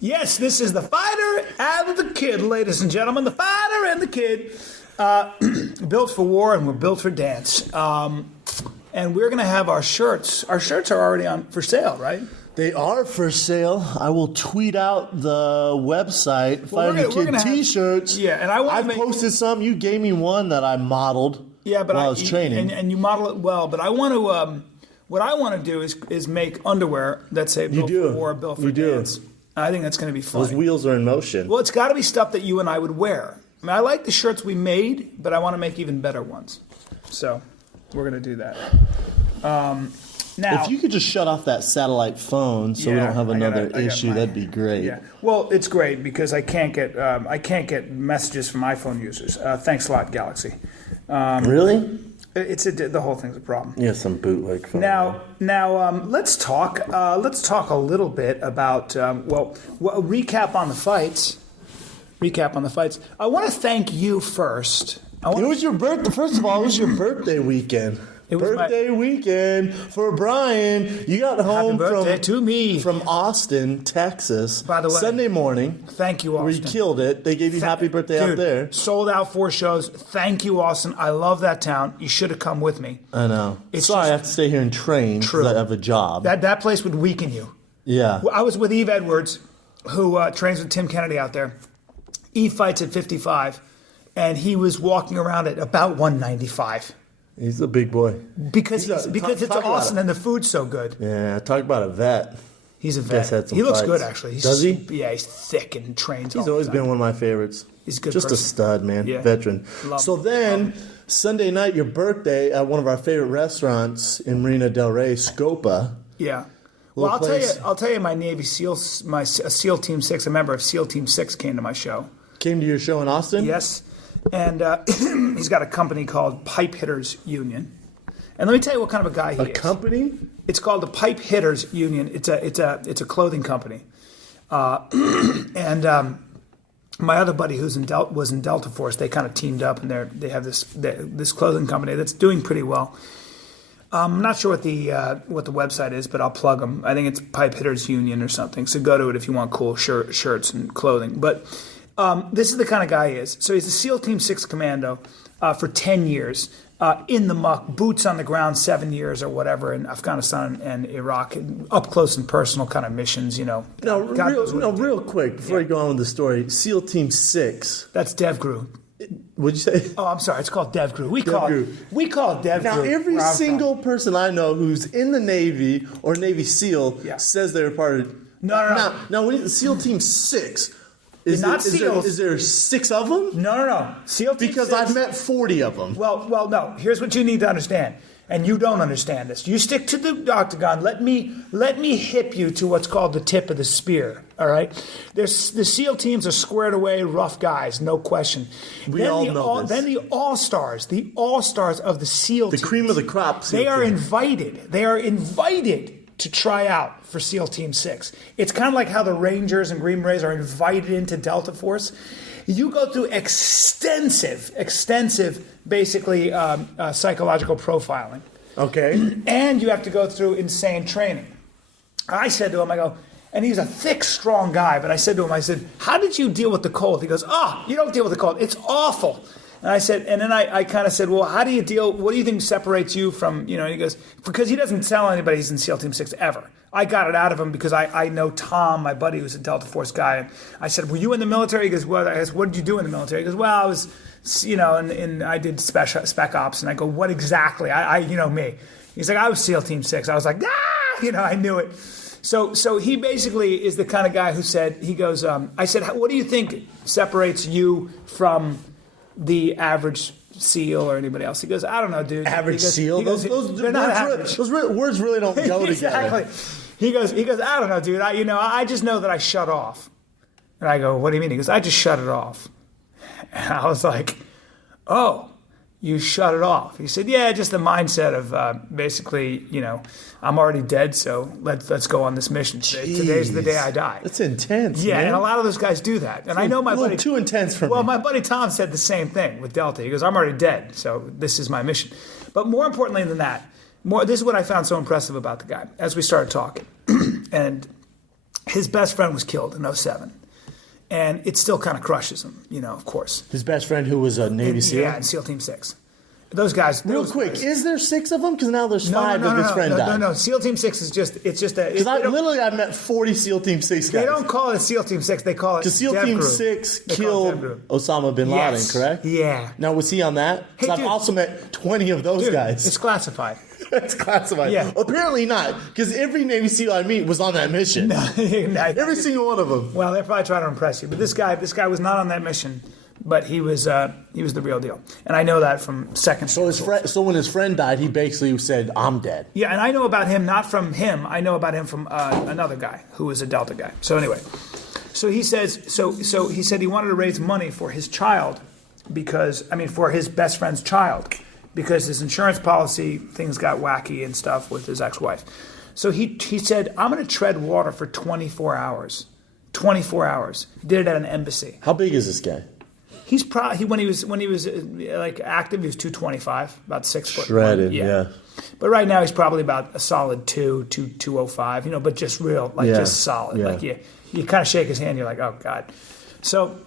Yes, this is the fighter and the kid, ladies and gentlemen. The fighter and the kid. Built for war and we're built for dance. And we're going to have our shirts. Our shirts are already on for sale, right? They are for sale. I will tweet out the website. Fighter and the Kid T-shirts. Yeah, and I've posted some. You gave me one that I modeled while I was training. And you model it well. But I want to... what I want to do is make underwear that say built for war, built for dance. I think that's going to be fun. Those wheels are in motion. Well, it's got to be stuff that you and I would wear. I mean, I like the shirts we made, but I want to make even better ones. So we're going to do that. Now, if you could just shut off that satellite phone so we don't have another issue, that'd be great. Yeah. Well, it's great because I can't get messages from iPhone users. Thanks a lot, Galaxy. Really? The whole thing's a problem. Yeah, some bootleg phone. Now, let's talk. Let's talk a little bit about recap on the fights. I want to thank you first. It was your birthday. First of all, it was your birthday weekend. It was birthday weekend for Brian. You got home from Austin, Texas. By the way, Sunday morning. Thank you, Austin. Where you killed it. They gave you happy birthday out there. Sold out 4 shows. Thank you, Austin. I love that town. You should have come with me. I know. I have to stay here and train because I have a job. That place would weaken you. Yeah. I was with Eve Edwards, who trains with Tim Kennedy out there. Eve fights at 55, and he was walking around at about 195. He's a big boy. Because it's Austin and the food's so good. Yeah, talk about a vet. He's a vet. He looks good, actually. Does he? Yeah, he's thick and trains. He's always been one of my favorites. He's a good Just person. a stud, man. Yeah. Veteran. So then, Sunday night, your birthday at one of our favorite restaurants in Marina Del Rey, Scopa. Yeah. Well, I'll tell you, my Navy SEALs, SEAL Team 6, a member of SEAL Team 6 came to my show. Came to your show in Austin? Yes. And he's got a company called Pipe Hitters Union. And let me tell you what kind of a guy he is. A company? It's called the Pipe Hitters Union. It's a clothing company. And my other buddy was in Delta Force. They kind of teamed up, and they have this clothing company that's doing pretty well. I'm not sure what the website is, but I'll plug them. I think it's Pipe Hitters Union or something. So go to it if you want cool shirts and clothing. But this is the kind of guy he is. So he's a SEAL Team 6 commando for 10 years, in the muck, boots on the ground, 7 years or whatever in Afghanistan and Iraq, up close and personal kind of missions, you know. Real quick, before you go on with the story, SEAL Team 6. That's DevGru. What'd you say? Oh, I'm sorry. It's called DevGru. We call it DevGru. Now, every single person I know who's in the Navy or Navy SEAL says they're part of... No. Now, SEAL Team 6... Is there 6 of them? No. SEAL Team because 6, I've met 40 of them. Well, no. Here's what you need to understand, and you don't understand this. You stick to the octagon. Let me hip you to what's called the tip of the spear. All right. The SEAL teams are squared away, rough guys, no question. We all know this. Then the all-stars of the SEAL teams, the cream of the crop. They are invited to try out for SEAL Team 6. It's kind of like how the Rangers and Green Berets are invited into Delta Force. You go through extensive, basically, psychological profiling. Okay. And you have to go through insane training. I said to him, and he's a thick, strong guy, but I said to him, how did you deal with the cold? He goes, you don't deal with the cold. It's awful. And I said, and then I kind of said, well, how do you deal? What do you think separates you from, and he goes, because he doesn't tell anybody he's in SEAL Team 6 ever. I got it out of him because I know Tom, my buddy, who's a Delta Force guy. And I said, were you in the military? He goes, well, I guess, what did you do in the military? He goes, well, I was, and I did spec ops. And I go, what exactly? Me. He's like, I was SEAL Team 6. I was like, I knew it. So he basically is the kind of guy who said, he goes, I said, what do you think separates you from the average SEAL or anybody else? He goes, I don't know, dude. Average SEAL? Those words really don't go exactly. together. He goes, I don't know, dude. I just know that I shut off. And I go, what do you mean? He goes, I just shut it off. And I was like, oh, you shut it off. He said, yeah, just the mindset of basically, I'm already dead, so let's go on this mission. Today's the day I die. That's intense, yeah, man. And a lot of those guys do that. And I know my buddy... A little too intense for me. Well, my buddy Tom said the same thing with Delta. He goes, I'm already dead, so this is my mission. But more importantly than that, this is what I found so impressive about the guy as we started talking. And his best friend was killed in '07. And it still kind of crushes him, of course. His best friend who was a Navy SEAL? Yeah, in SEAL Team 6. Those guys. Real quick, is there 6 of them? Because now there's 5 no, of his friend died. No. SEAL Team 6 is just a... Because I've met 40 SEAL Team 6 guys. They don't call it SEAL Team 6, they call it because SEAL Team 6 killed Osama bin Laden, correct? Yeah. Now, was he on that? Because I've also met 20 of those guys. It's classified. It's classified. Yeah. Apparently not, because every Navy SEAL I meet was on that mission. Every single one of them. Well, they're probably trying to impress you, but this guy was not on that mission, but he was the real deal, and I know that from second. So when his friend died, he basically said, "I'm dead." Yeah, and I know about him not from him. I know about him from another guy who was a Delta guy. So anyway, so he says, so he said he wanted to raise money for his child for his best friend's child. Because his insurance policy, things got wacky and stuff with his ex-wife. So he said, I'm going to tread water for 24 hours. 24 hours. He did it at an embassy. How big is this guy? He's probably, when he was like active, he was 225, about 6 foot. Shredded, yeah. But right now he's probably about a solid 205, but just real, just solid. Yeah. Like you kind of shake his hand, you're like, oh God. So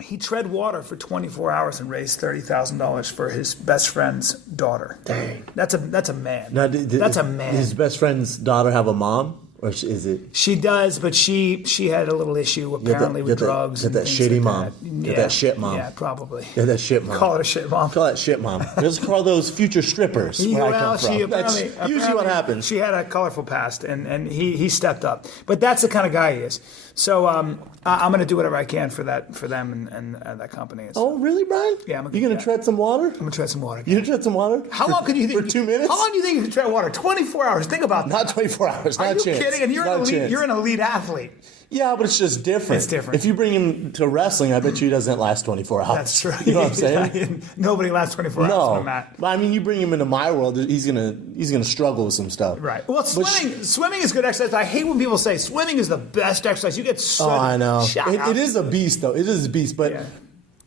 he tread water for 24 hours and raised $30,000 for his best friend's daughter. Dang. That's a man. Now, that's a man. Does his best friend's daughter have a mom? Or is it? She does, but she had a little issue apparently with drugs. Get that shitty mom. Get that shit mom. Yeah, probably. Get that shit mom. Call it a shit mom. Call that shit mom. Let's call those future strippers where I come from. That's usually what happens. She had a colorful past, and he stepped up. But that's the kind of guy he is. So I'm going to do whatever I can for them and that company. Oh, really, Brian? Yeah. You're going to tread some water? I'm going to tread some water. You're going to tread some water? How long could you think? For 2 minutes? How long do you think you could tread water? 24 hours. Think about that. Not 24 hours. Not a chance. Are you kidding? And you're an elite athlete. Yeah, but it's just different. It's different. If you bring him to wrestling, I bet you he doesn't last 24 hours. That's true. You know what I'm saying? Nobody lasts 24 hours on a mat. But I mean, you bring him into my world, he's gonna struggle with some stuff. Right. Well, swimming is good exercise. I hate when people say swimming is the best exercise. You get so. Oh, I know. It is a beast, though. It is a beast, but. Yeah.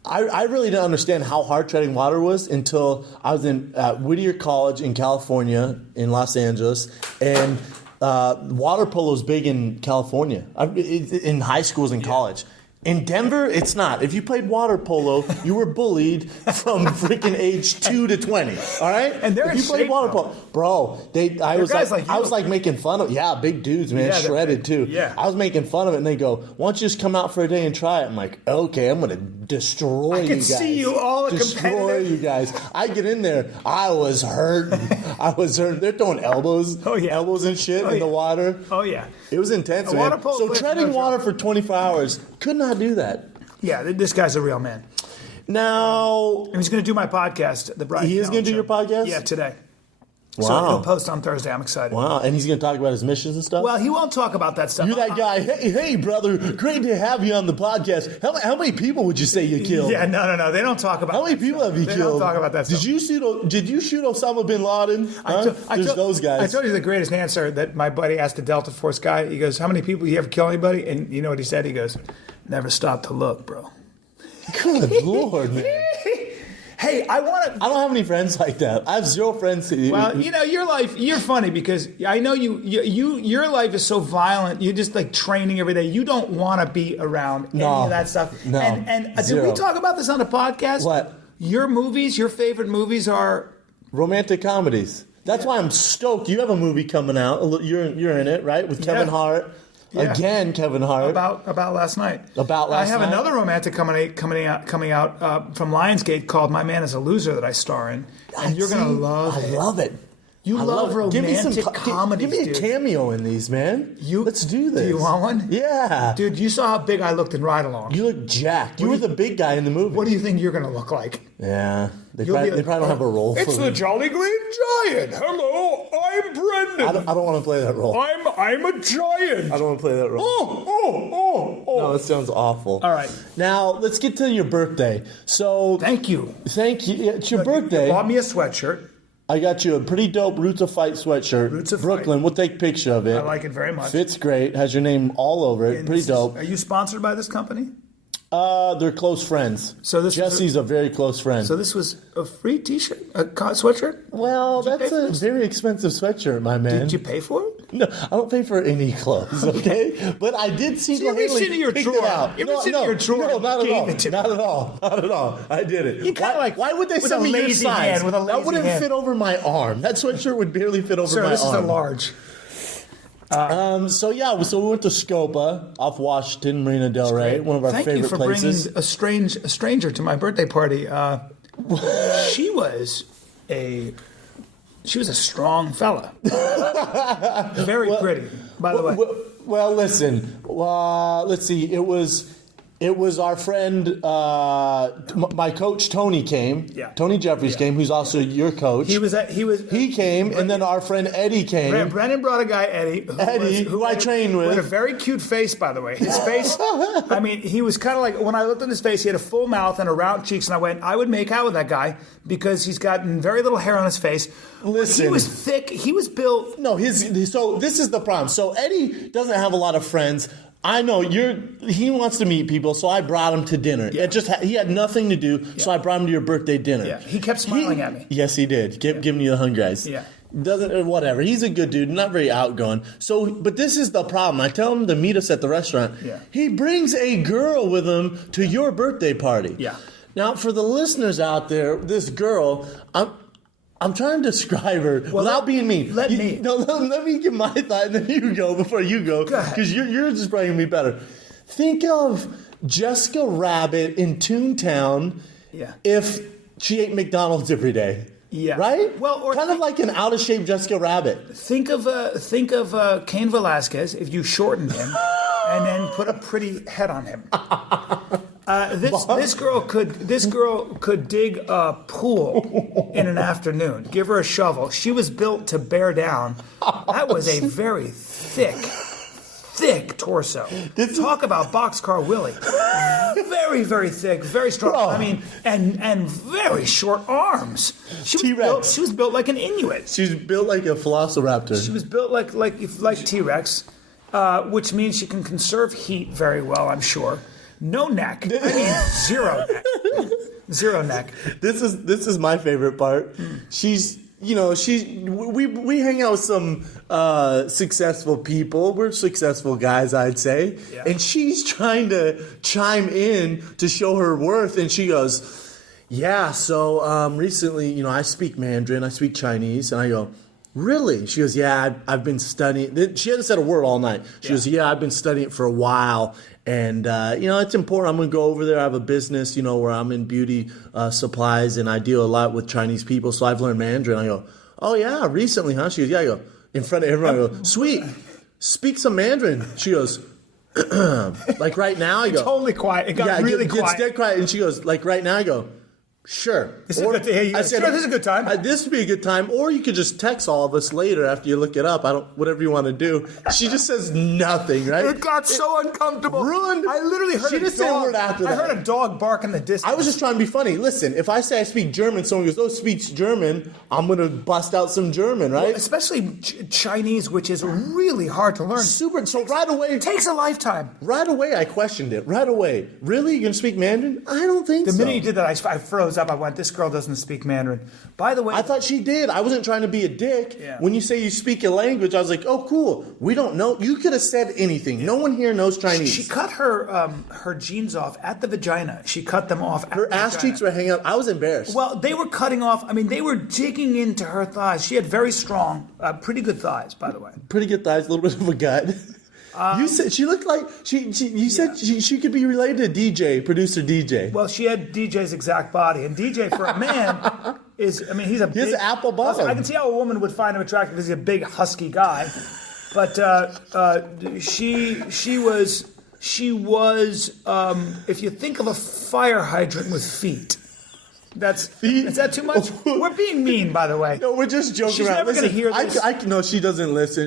I really didn't understand how hard treading water was until I was in Whittier College in California, in Los Angeles, and water polo is big in California, in high schools and college. In Denver, it's not. If you played water polo, you were bullied from freaking age 2 to 20. All right, and if you played water polo, bro, I was like making fun of. Yeah, big dudes, man, shredded too. Yeah, I was making fun of it, and they go, "Why don't you just come out for a day and try it?" I'm like, "Okay, I'm gonna destroy you guys. I can see you all destroy you guys." I get in there, I was hurting. They're throwing elbows, elbows and shit in the water. Oh yeah, it was intense, man. So treading water for 24 hours, could not do that. Yeah, this guy's a real man. Now, and he's going to do my podcast. He is going to do your podcast? Yeah, today. Wow. So he'll post on Thursday. I'm excited. Wow, and he's going to talk about his missions and stuff? Well, he won't talk about that stuff. You're that guy, hey, brother, great to have you on the podcast. How many people would you say you killed? Yeah, no. They don't talk about How many people have you killed? They don't talk about that stuff. Did you shoot Osama bin Laden? There's those guys. I told you the greatest answer that my buddy asked a Delta Force guy. He goes, how many people you ever kill anybody? And you know what he said? He goes, never stop to look, bro. Good Lord, man. Hey, I don't have any friends like that. I have 0 friends. Well, your life, you're funny because I know your life is so violent. You're just like training every day. You don't want to be around any of that stuff. No. And did we talk about this on the podcast? What? Your favorite movies are romantic comedies. That's why I'm stoked. You have a movie coming out. You're in it, right? With Kevin Hart. Yeah. Again, Kevin Hart. About last night. I have another romantic coming out from Lionsgate called My Man Is a Loser that I star in, and you're gonna love it. I love it. You love romantic comedies, Give me a cameo in these, man. Let's do this. Do you want one? Yeah. Dude, you saw how big I looked in Ride Along. You look jacked. You were the big guy in the movie. What do you think you're going to look like? Yeah. They probably don't have a role for me. It's the Jolly Green Giant. Hello, I'm Brendan. I don't want to play that role. I'm a giant. I don't want to play that role. Oh. No, that sounds awful. All right. Now, let's get to your birthday. So. Thank you. It's your birthday. You bought me a sweatshirt. I got you a pretty dope Roots of Fight sweatshirt. Roots of Brooklyn. Fight. We'll take a picture of it. I like it very much. Fits great. Has your name all over it. Pretty dope. Are you sponsored by this company? They're close friends. So Jesse's a very close friend. So this was a free T-shirt, a sweatshirt. Well, that's a very expensive sweatshirt, my man. Did you pay for it? No, I don't pay for any clothes, okay? But I did see You reached into your drawer. out. You reached into your drawer. No, not at gave all. it to me. Not at all. Not at all. I did it. You kinda like- why would they with send a me your lazy size? hand, with a That lazy wouldn't hand. fit over my arm. That sweatshirt would barely fit over Sir, my this arm. is a large. So we went to Scopa off Washington, Marina Del Rey, one of our Thank favorite you for places. bringing a stranger to my birthday party. She was a strong fella. Very pretty, by the way. Well, listen. Let's see. It was our friend, my coach Tony came. Yeah. Tony Jeffries came, who's also your coach. He came, and then our friend Eddie came. Brennan brought a guy, Eddie, who I trained with. With a very cute face, by the way. His face, I mean, he was kind of like, when I looked at his face, he had a full mouth and a round cheeks, and I went, I would make out with that guy because he's got very little hair on his face. Listen. He was thick. He was built. No, so this is the problem. So Eddie doesn't have a lot of friends. I know he wants to meet people, so I brought him to dinner. Yeah. He had nothing to do, so I brought him to your birthday dinner. Yeah, he kept smiling at me. Yes, he did. Giving you the hungry eyes. Yeah. Whatever. He's a good dude, not very outgoing. So, but this is the problem. I tell him to meet us at the restaurant. Yeah. He brings a girl with him to your birthday party. Yeah. Now, for the listeners out there, this girl, I'm trying to describe her without being mean. Let me give my thought, and then you go before you go, because you're just probably gonna be better. Think of Jessica Rabbit in Toontown if she ate McDonald's every day. Yeah. Right? Well, or kind of like an out of shape Jessica Rabbit. Think of Cain Velasquez if you shortened him and then put a pretty head on him. This girl could dig a pool in an afternoon. Give her a shovel. She was built to bear down. That was a very thick torso. Talk about Boxcar Willie. Very, very thick, very strong. Bro. I mean, and very short arms. She was built like an Inuit. She's built like a velociraptor. She was built like T-Rex, which means she can conserve heat very well, I'm sure. No neck. I mean, zero neck. Zero neck. This is my favorite part. We hang out with some successful people. We're successful guys, I'd say. Yeah. And she's trying to chime in to show her worth, and she goes, "Yeah, so recently, I speak Mandarin, I speak Chinese," and I go, "Really?" She goes, "Yeah, I've been studying." She hadn't said a word all night. She goes, "Yeah, I've been studying it for a while, and it's important. I'm going to go over there. I have a business, where I'm in beauty supplies, and I deal a lot with Chinese people, so I've learned Mandarin." I go, "Oh yeah, recently, huh?" She goes, "Yeah." I go, in front of everyone, I go, "Sweet, speak some Mandarin." She goes, "Like right now?" I go, Totally quiet. It got really quiet. It's dead quiet, and she goes, "Like right now?" I go, "Sure." This is good to hear you. I said, "Sure, this is a good time." This would be a good time, or you could just text all of us later after you look it up. Whatever you want to do. She just says nothing, right? It got so uncomfortable. Ruined. I literally heard She didn't say a word after that. I heard a dog bark in the distance. I was just trying to be funny. Listen, if I say I speak German, someone goes, "Oh, speaks German," I'm gonna bust out some German, right? Well, especially Chinese, which is really hard to learn. Super. So right away, It takes a lifetime. right away, I questioned it. Right away, really, you gonna speak Mandarin? I don't think so. The minute you did that, I froze up. I went, "This girl doesn't speak Mandarin." By the way, I thought she did. I wasn't trying to be a dick. Yeah. When you say you speak a language, I was like, "Oh, cool. We don't know." You could have said anything. No one here knows Chinese. she cut her jeans off at the vagina. She cut them off at Her the ass vagina. cheeks were hanging out. I was embarrassed. Well, they were cutting off. I mean, they were digging into her thighs. She had very strong, pretty good thighs, by the way. Pretty good thighs, a little bit of a gut. You said she looked like you said she could be related to DJ, producer DJ. Well, she had DJ's exact body, and DJ for a man is. I mean, he's a. He has big, an apple bottom. I can see how a woman would find him attractive because he's a big, husky guy. But she was. If you think of a fire hydrant with feet. Is that too much? We're being mean, by the way. No, we're just joking She's around. never gonna hear this. No, she doesn't listen.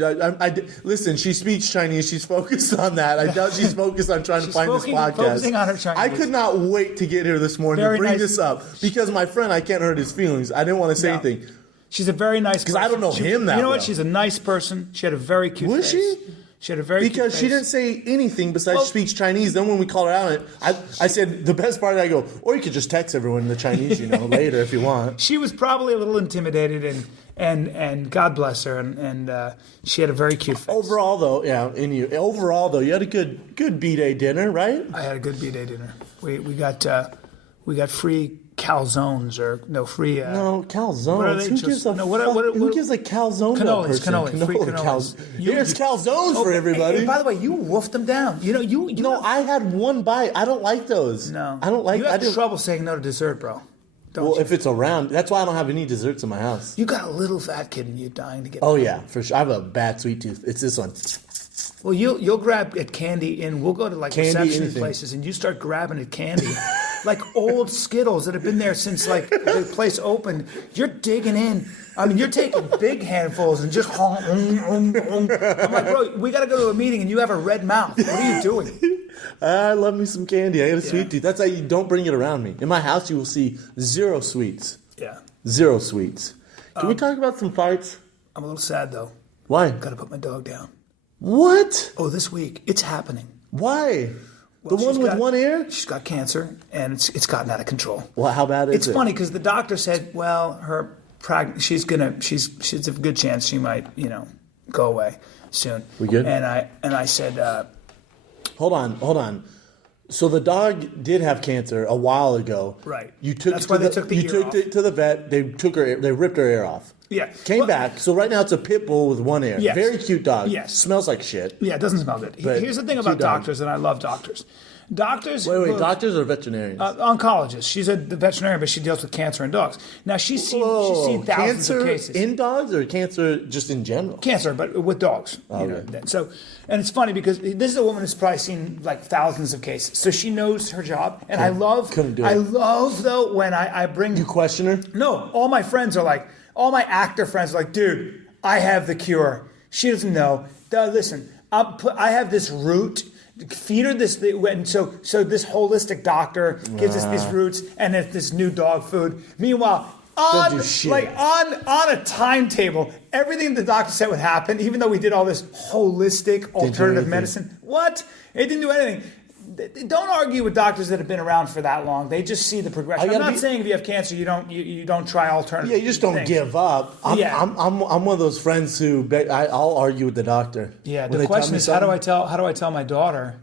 Listen, she speaks Chinese. She's focused on that. I doubt she's focused on trying to find this podcast. Focusing on her Chinese. I could not wait to get here this morning Very to bring nice. this up because my friend, I can't hurt his feelings. I didn't want to say No. anything. She's a very nice person. Because I don't know him that You know what? well. She's a nice person. She had a very cute Was face. she? She had a very cute Because face. she didn't say anything besides Well- she speaks Chinese. Then when we called her out, I said the best part. I go, or you could just text everyone in the Chinese, later if you want. She was probably a little intimidated, and God bless her, and she had a very cute face. Overall, though, you had a good B-Day dinner, right? I had a good B-Day dinner. We got free calzones free. No, calzones. What are they? Who gives a who gives a calzone to a person? Free cannolis. Here's calzones for everybody. Hey, by the way, you wolfed them down. I had one bite. I don't like those. No, I don't like. You have trouble saying no to dessert, bro. Well, if it's around, that's why I don't have any desserts in my house. You got a little fat kid in you dying to get. Oh yeah, for sure. I have a bad sweet tooth. It's this one. Well, you'll grab at candy, and we'll go to reception places, and you start grabbing at candy, like old Skittles that have been there since the place opened. You're digging in. I mean, you're taking big handfuls and just. I'm like, bro, we got to go to a meeting, and you have a red mouth. What are you doing? I love me some candy. I got a sweet tooth. That's how you don't bring it around me. In my house, you will see 0 sweets. Yeah. 0 sweets. Can we talk about some fights? I'm a little sad though. Why? Got to put my dog down. What? Oh, this week it's happening. Why? Well, the one with one ear? She's got cancer, and it's gotten out of control. Well, how bad is it? It's funny because the doctor said, well, she's a good chance she might, go away soon. We good? And I said, hold on. So the dog did have cancer a while ago. Right. That's why they took it to the vet. They ripped her ear off. Yeah. Came back. So right now it's a pit bull with one ear. Yes. Very cute dog. Yes. Smells like shit. Yeah, it doesn't smell good. But here's the thing about doctors, and I love doctors. Doctors. Wait, doctors or veterinarians? Oncologists. She's the veterinarian, but she deals with cancer in dogs. Now she's seen thousands of cases. In dogs or cancer just in general? Cancer, but with dogs. So, and it's funny because this is a woman who's probably seen thousands of cases, so she knows her job. And I love though when I bring. You question her? No, all my friends are like, all my actor friends are like, dude, I have the cure. She doesn't know. Listen, I have this root. Feed her this, and so this holistic doctor gives us these roots, and it's this new dog food. Meanwhile, on a timetable, everything the doctor said would happen, even though we did all this holistic alternative medicine. What? It didn't do anything. Don't argue with doctors that have been around for that long. They just see the progression. I'm not saying if you have cancer, you don't try alternative. Yeah, you just don't give up. I'm one of those friends who I'll argue with the doctor. Yeah, the question is how do I tell my daughter?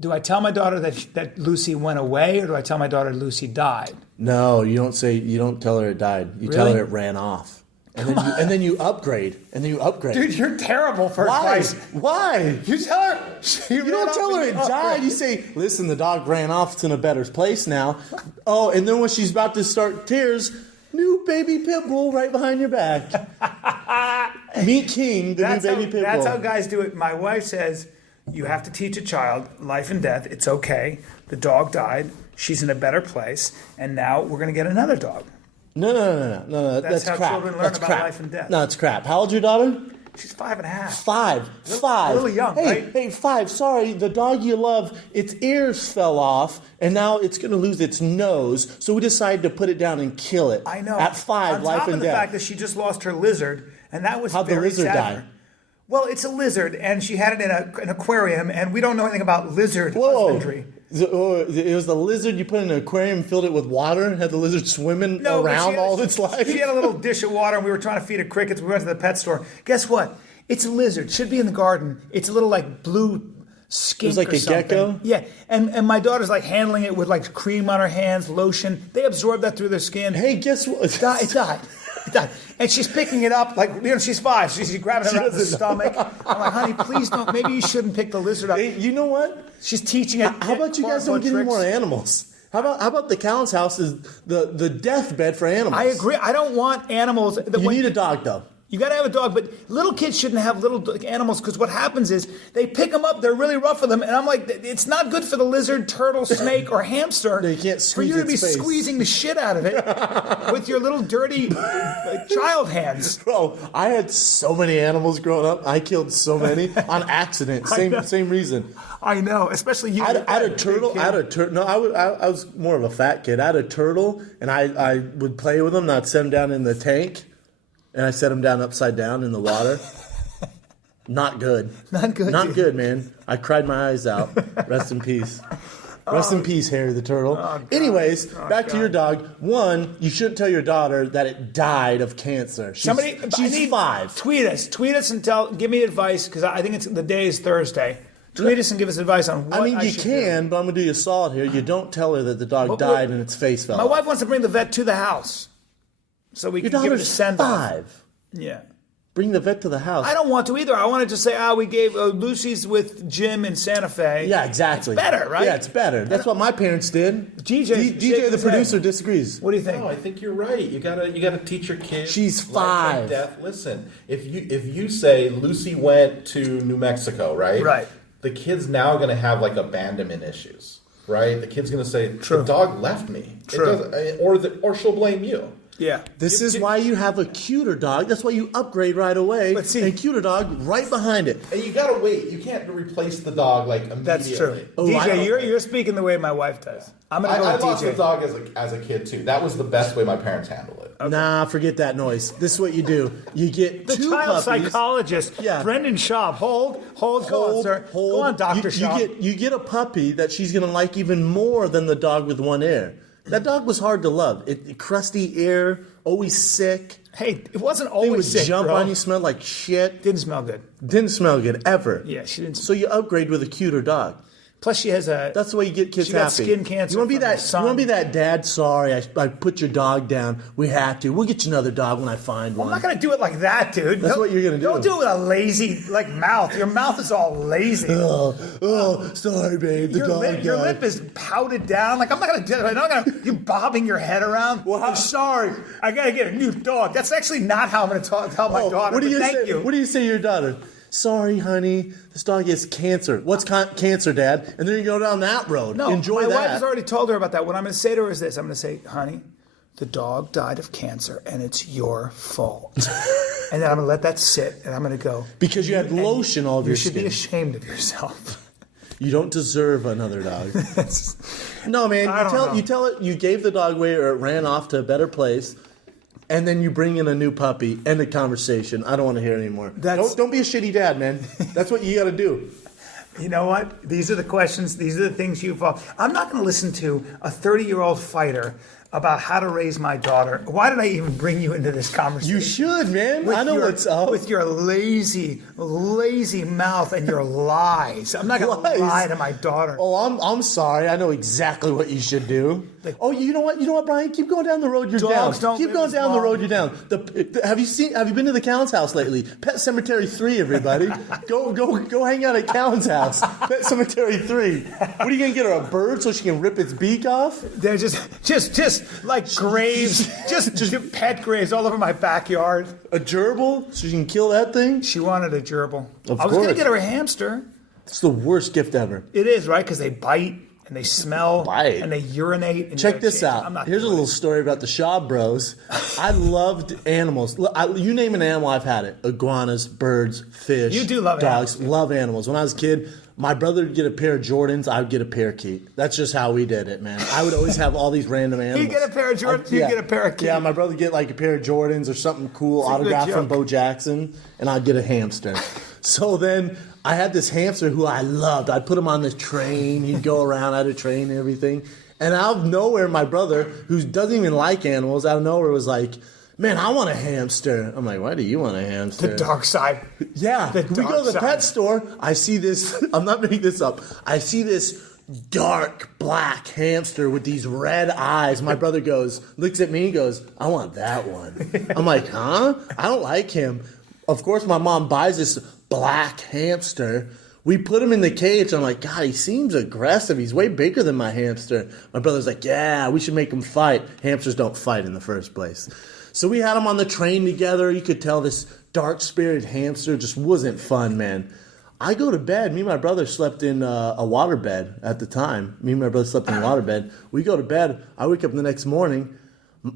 Do I tell my daughter that Lucy went away, or do I tell my daughter Lucy died? No, you don't tell her it died. You tell her it ran off. And then you upgrade. Dude, you're terrible for advice. Why? You tell her. You don't tell her it died. You say, listen, the dog ran off. It's in a better place now. Oh, and then when she's about to start tears, new baby pit bull right behind your back. Meet King, the new baby pit bull. That's how guys do it. My wife says, you have to teach a child life and death. It's okay. The dog died. She's in a better place. And now we're going to get another dog. No. That's how crap. children learn about life and death. No, it's crap. How old's your daughter? She's 5.5. Five. A little young, right? Hey, 5. Sorry, the dog you love, its ears fell off, and now it's going to lose its nose. So we decided to put it down and kill it. I know. At 5, life and death. On top of the fact that she just lost her lizard, and that was How'd very the lizard sad. die? Well, it's a lizard, and she had it in an aquarium, and we don't know anything about lizard husbandry. It was the lizard you put in an aquarium, filled it with water, and had the lizard swimming around all its life? She had a little dish of water, and we were trying to feed it crickets. We went to the pet store. Guess what? It's a lizard. Should be in the garden. It's a little blue skink. It was like a gecko? Yeah, and my daughter's handling it with cream on her hands, lotion. They absorb that through their skin. Hey, guess what? It died. And she's picking it up she's 5. She's grabbing it around the stomach. I'm like, honey, please don't. Maybe you shouldn't pick the lizard up. Hey, you know what? She's teaching it. How about you guys don't get any more animals? How about the Cowan's house is the deathbed for animals? I agree. I don't want animals. You need a dog, though. You got to have a dog, but little kids shouldn't have little animals because what happens is they pick them up, they're really rough with them, and I'm like, it's not good for the lizard, turtle, snake, or hamster. No, you can't squeeze for you to be its face. squeezing the shit out of it with your little dirty child hands. Bro, I had so many animals growing up. I killed so many on accident. Same reason. I know, especially you. I had a turtle. No, I was more of a fat kid. I had a turtle, and I would play with him, and I'd set him down in the tank. And I set him down upside down in the water. Not good. Not good. Not good, man. I cried my eyes out. Rest in peace. Rest in peace, Harry the Turtle. Anyways, back to your dog. One, you shouldn't tell your daughter that it died of cancer. She's 5. Tweet us and give me advice, because I think the day is Thursday. Tweet us and give us advice on what you can, but I'm going to do you a solid here. You don't tell her that the dog died and its face fell My off. wife wants to bring the vet to the house so we can give it a send-off. 5. Yeah. Bring the vet to the house. I don't want to either. I wanted to say, we gave Lucy's with Jim in Santa Fe. Yeah, exactly. It's better, right? Yeah, it's better. That's what my parents did. DJ the producer, disagrees. What do you think? No, I think you're right. You gotta teach your kids. She's life 5. and death. Listen, if you say Lucy went to New Mexico, right? Right. The kid's now going to have like abandonment issues, right? The kid's going to say, True. "The dog left me," True. or she'll blame you. Yeah. This is why you have a cuter dog. That's why you upgrade right away. But see- and cuter dog right behind it. And you gotta wait. You can't replace the dog like immediately. That's true. Oh, I DJ, don't- you're speaking the way my wife does. I'm going to go I with lost DJ. a dog as a kid too. That was the best way my parents handled it. Nah, forget that noise. This is what you do. You get The 2 child puppies. psychologist, Yeah. Brendan Schaub. Hold, go on, sir. Go on, Dr. Schaub. You get a puppy that she's going to like even more than the dog with one ear. That dog was hard to love. Crusty ear, always sick. Hey, it wasn't Thing would always sick, jump bro. on you, smell like shit. Didn't smell good. Didn't smell good ever. Yeah, she didn't. So you upgrade with a cuter dog. Plus, she has a. That's the way you get kids She got happy. skin cancer You want to be from her that? son. You want to be that dad? Sorry, I put your dog down. We have to. We'll get you another dog when I find one. I'm not going to do it like that, dude. That's what you're gonna do. Don't do it with a lazy mouth. Your mouth is all lazy. Sorry, babe. The dog died. Your lip is pouted down. Like, I'm not going to do it. I'm not going to. You bobbing your head around. Well, I'm sorry. I got to get a new dog. That's actually not how I'm going to tell my daughter. What do you but say? thank you. What do you say to your daughter? Sorry, honey. This dog has cancer. What's cancer, Dad? And then you go down that road. No, Enjoy my that. wife has already told her about that. What I'm going to say to her is this. I'm going to say, honey, the dog died of cancer, and it's your fault. And then I'm going to let that sit, and I'm going to go. Because you had lotion all over You your should skin. be ashamed of yourself. You don't deserve another dog. No, man. I don't know. You tell it you gave the dog away or it ran off to a better place, and then you bring in a new puppy. End of conversation. I don't want to hear anymore. Don't be a shitty dad, man. That's what you got to do. You know what? These are the questions. These are the things you follow. I'm not going to listen to a 30-year-old fighter about how to raise my daughter. Why did I even bring you into this conversation? You should, man. I know what's up. With your lazy mouth and your lies. I'm not going to Lies? lie to my daughter. Oh, I'm sorry. I know exactly what you should do. Oh, you know what, Brian? Keep going down the road you're Dogs down. don't Keep live going as down the long. road you're down. Have you been to the Cowan's house lately? Pet Cemetery 3, everybody. go hang out at Cowan's house. Pet Cemetery 3. What are you gonna get her, a bird so she can rip its beak off? They're just like graves, just pet graves all over my backyard. A gerbil so she can kill that thing? She wanted a gerbil. Of I was going to course. get her a hamster. It's the worst gift ever. It is, right? Because they bite and they smell Bite. and they urinate. And Check you this gotta out. change. I'm not Here's a doing little it. story about the Shaw Bros. I loved animals. You name an animal, I've had it. Iguanas, birds, fish. You do love dogs. animals. Love animals. When I was a kid, my brother would get a pair of Jordans. I would get a parakeet. That's just how we did it, man. I would always have all these random animals. You get a pair of Jordans, you get a parakeet. Yeah, my brother would get like a pair of Jordans or something cool, It's a good autographed from joke. Bo Jackson, and I'd get a hamster. So then I had this hamster who I loved. I'd put him on this train. He'd go around. I had a train and everything. And out of nowhere, my brother, who doesn't even like animals, out of nowhere was like, man, I want a hamster. I'm like, why do you want a hamster? The dark side. Yeah. The We go to dark the side. pet store. I see this. I'm not making this up. I see this dark black hamster with these red eyes. My brother looks at me and goes, I want that one. I'm like, huh? I don't like him. Of course, my mom buys this black hamster. We put him in the cage. I'm like, God, he seems aggressive. He's way bigger than my hamster. My brother's like, yeah, we should make him fight. Hamsters don't fight in the first place. So we had him on the train together. You could tell this dark-spirited hamster just wasn't fun, man. I go to bed. Me and my brother slept in a waterbed at the time. Me and my brother slept in a waterbed. We go to bed. I wake up the next morning.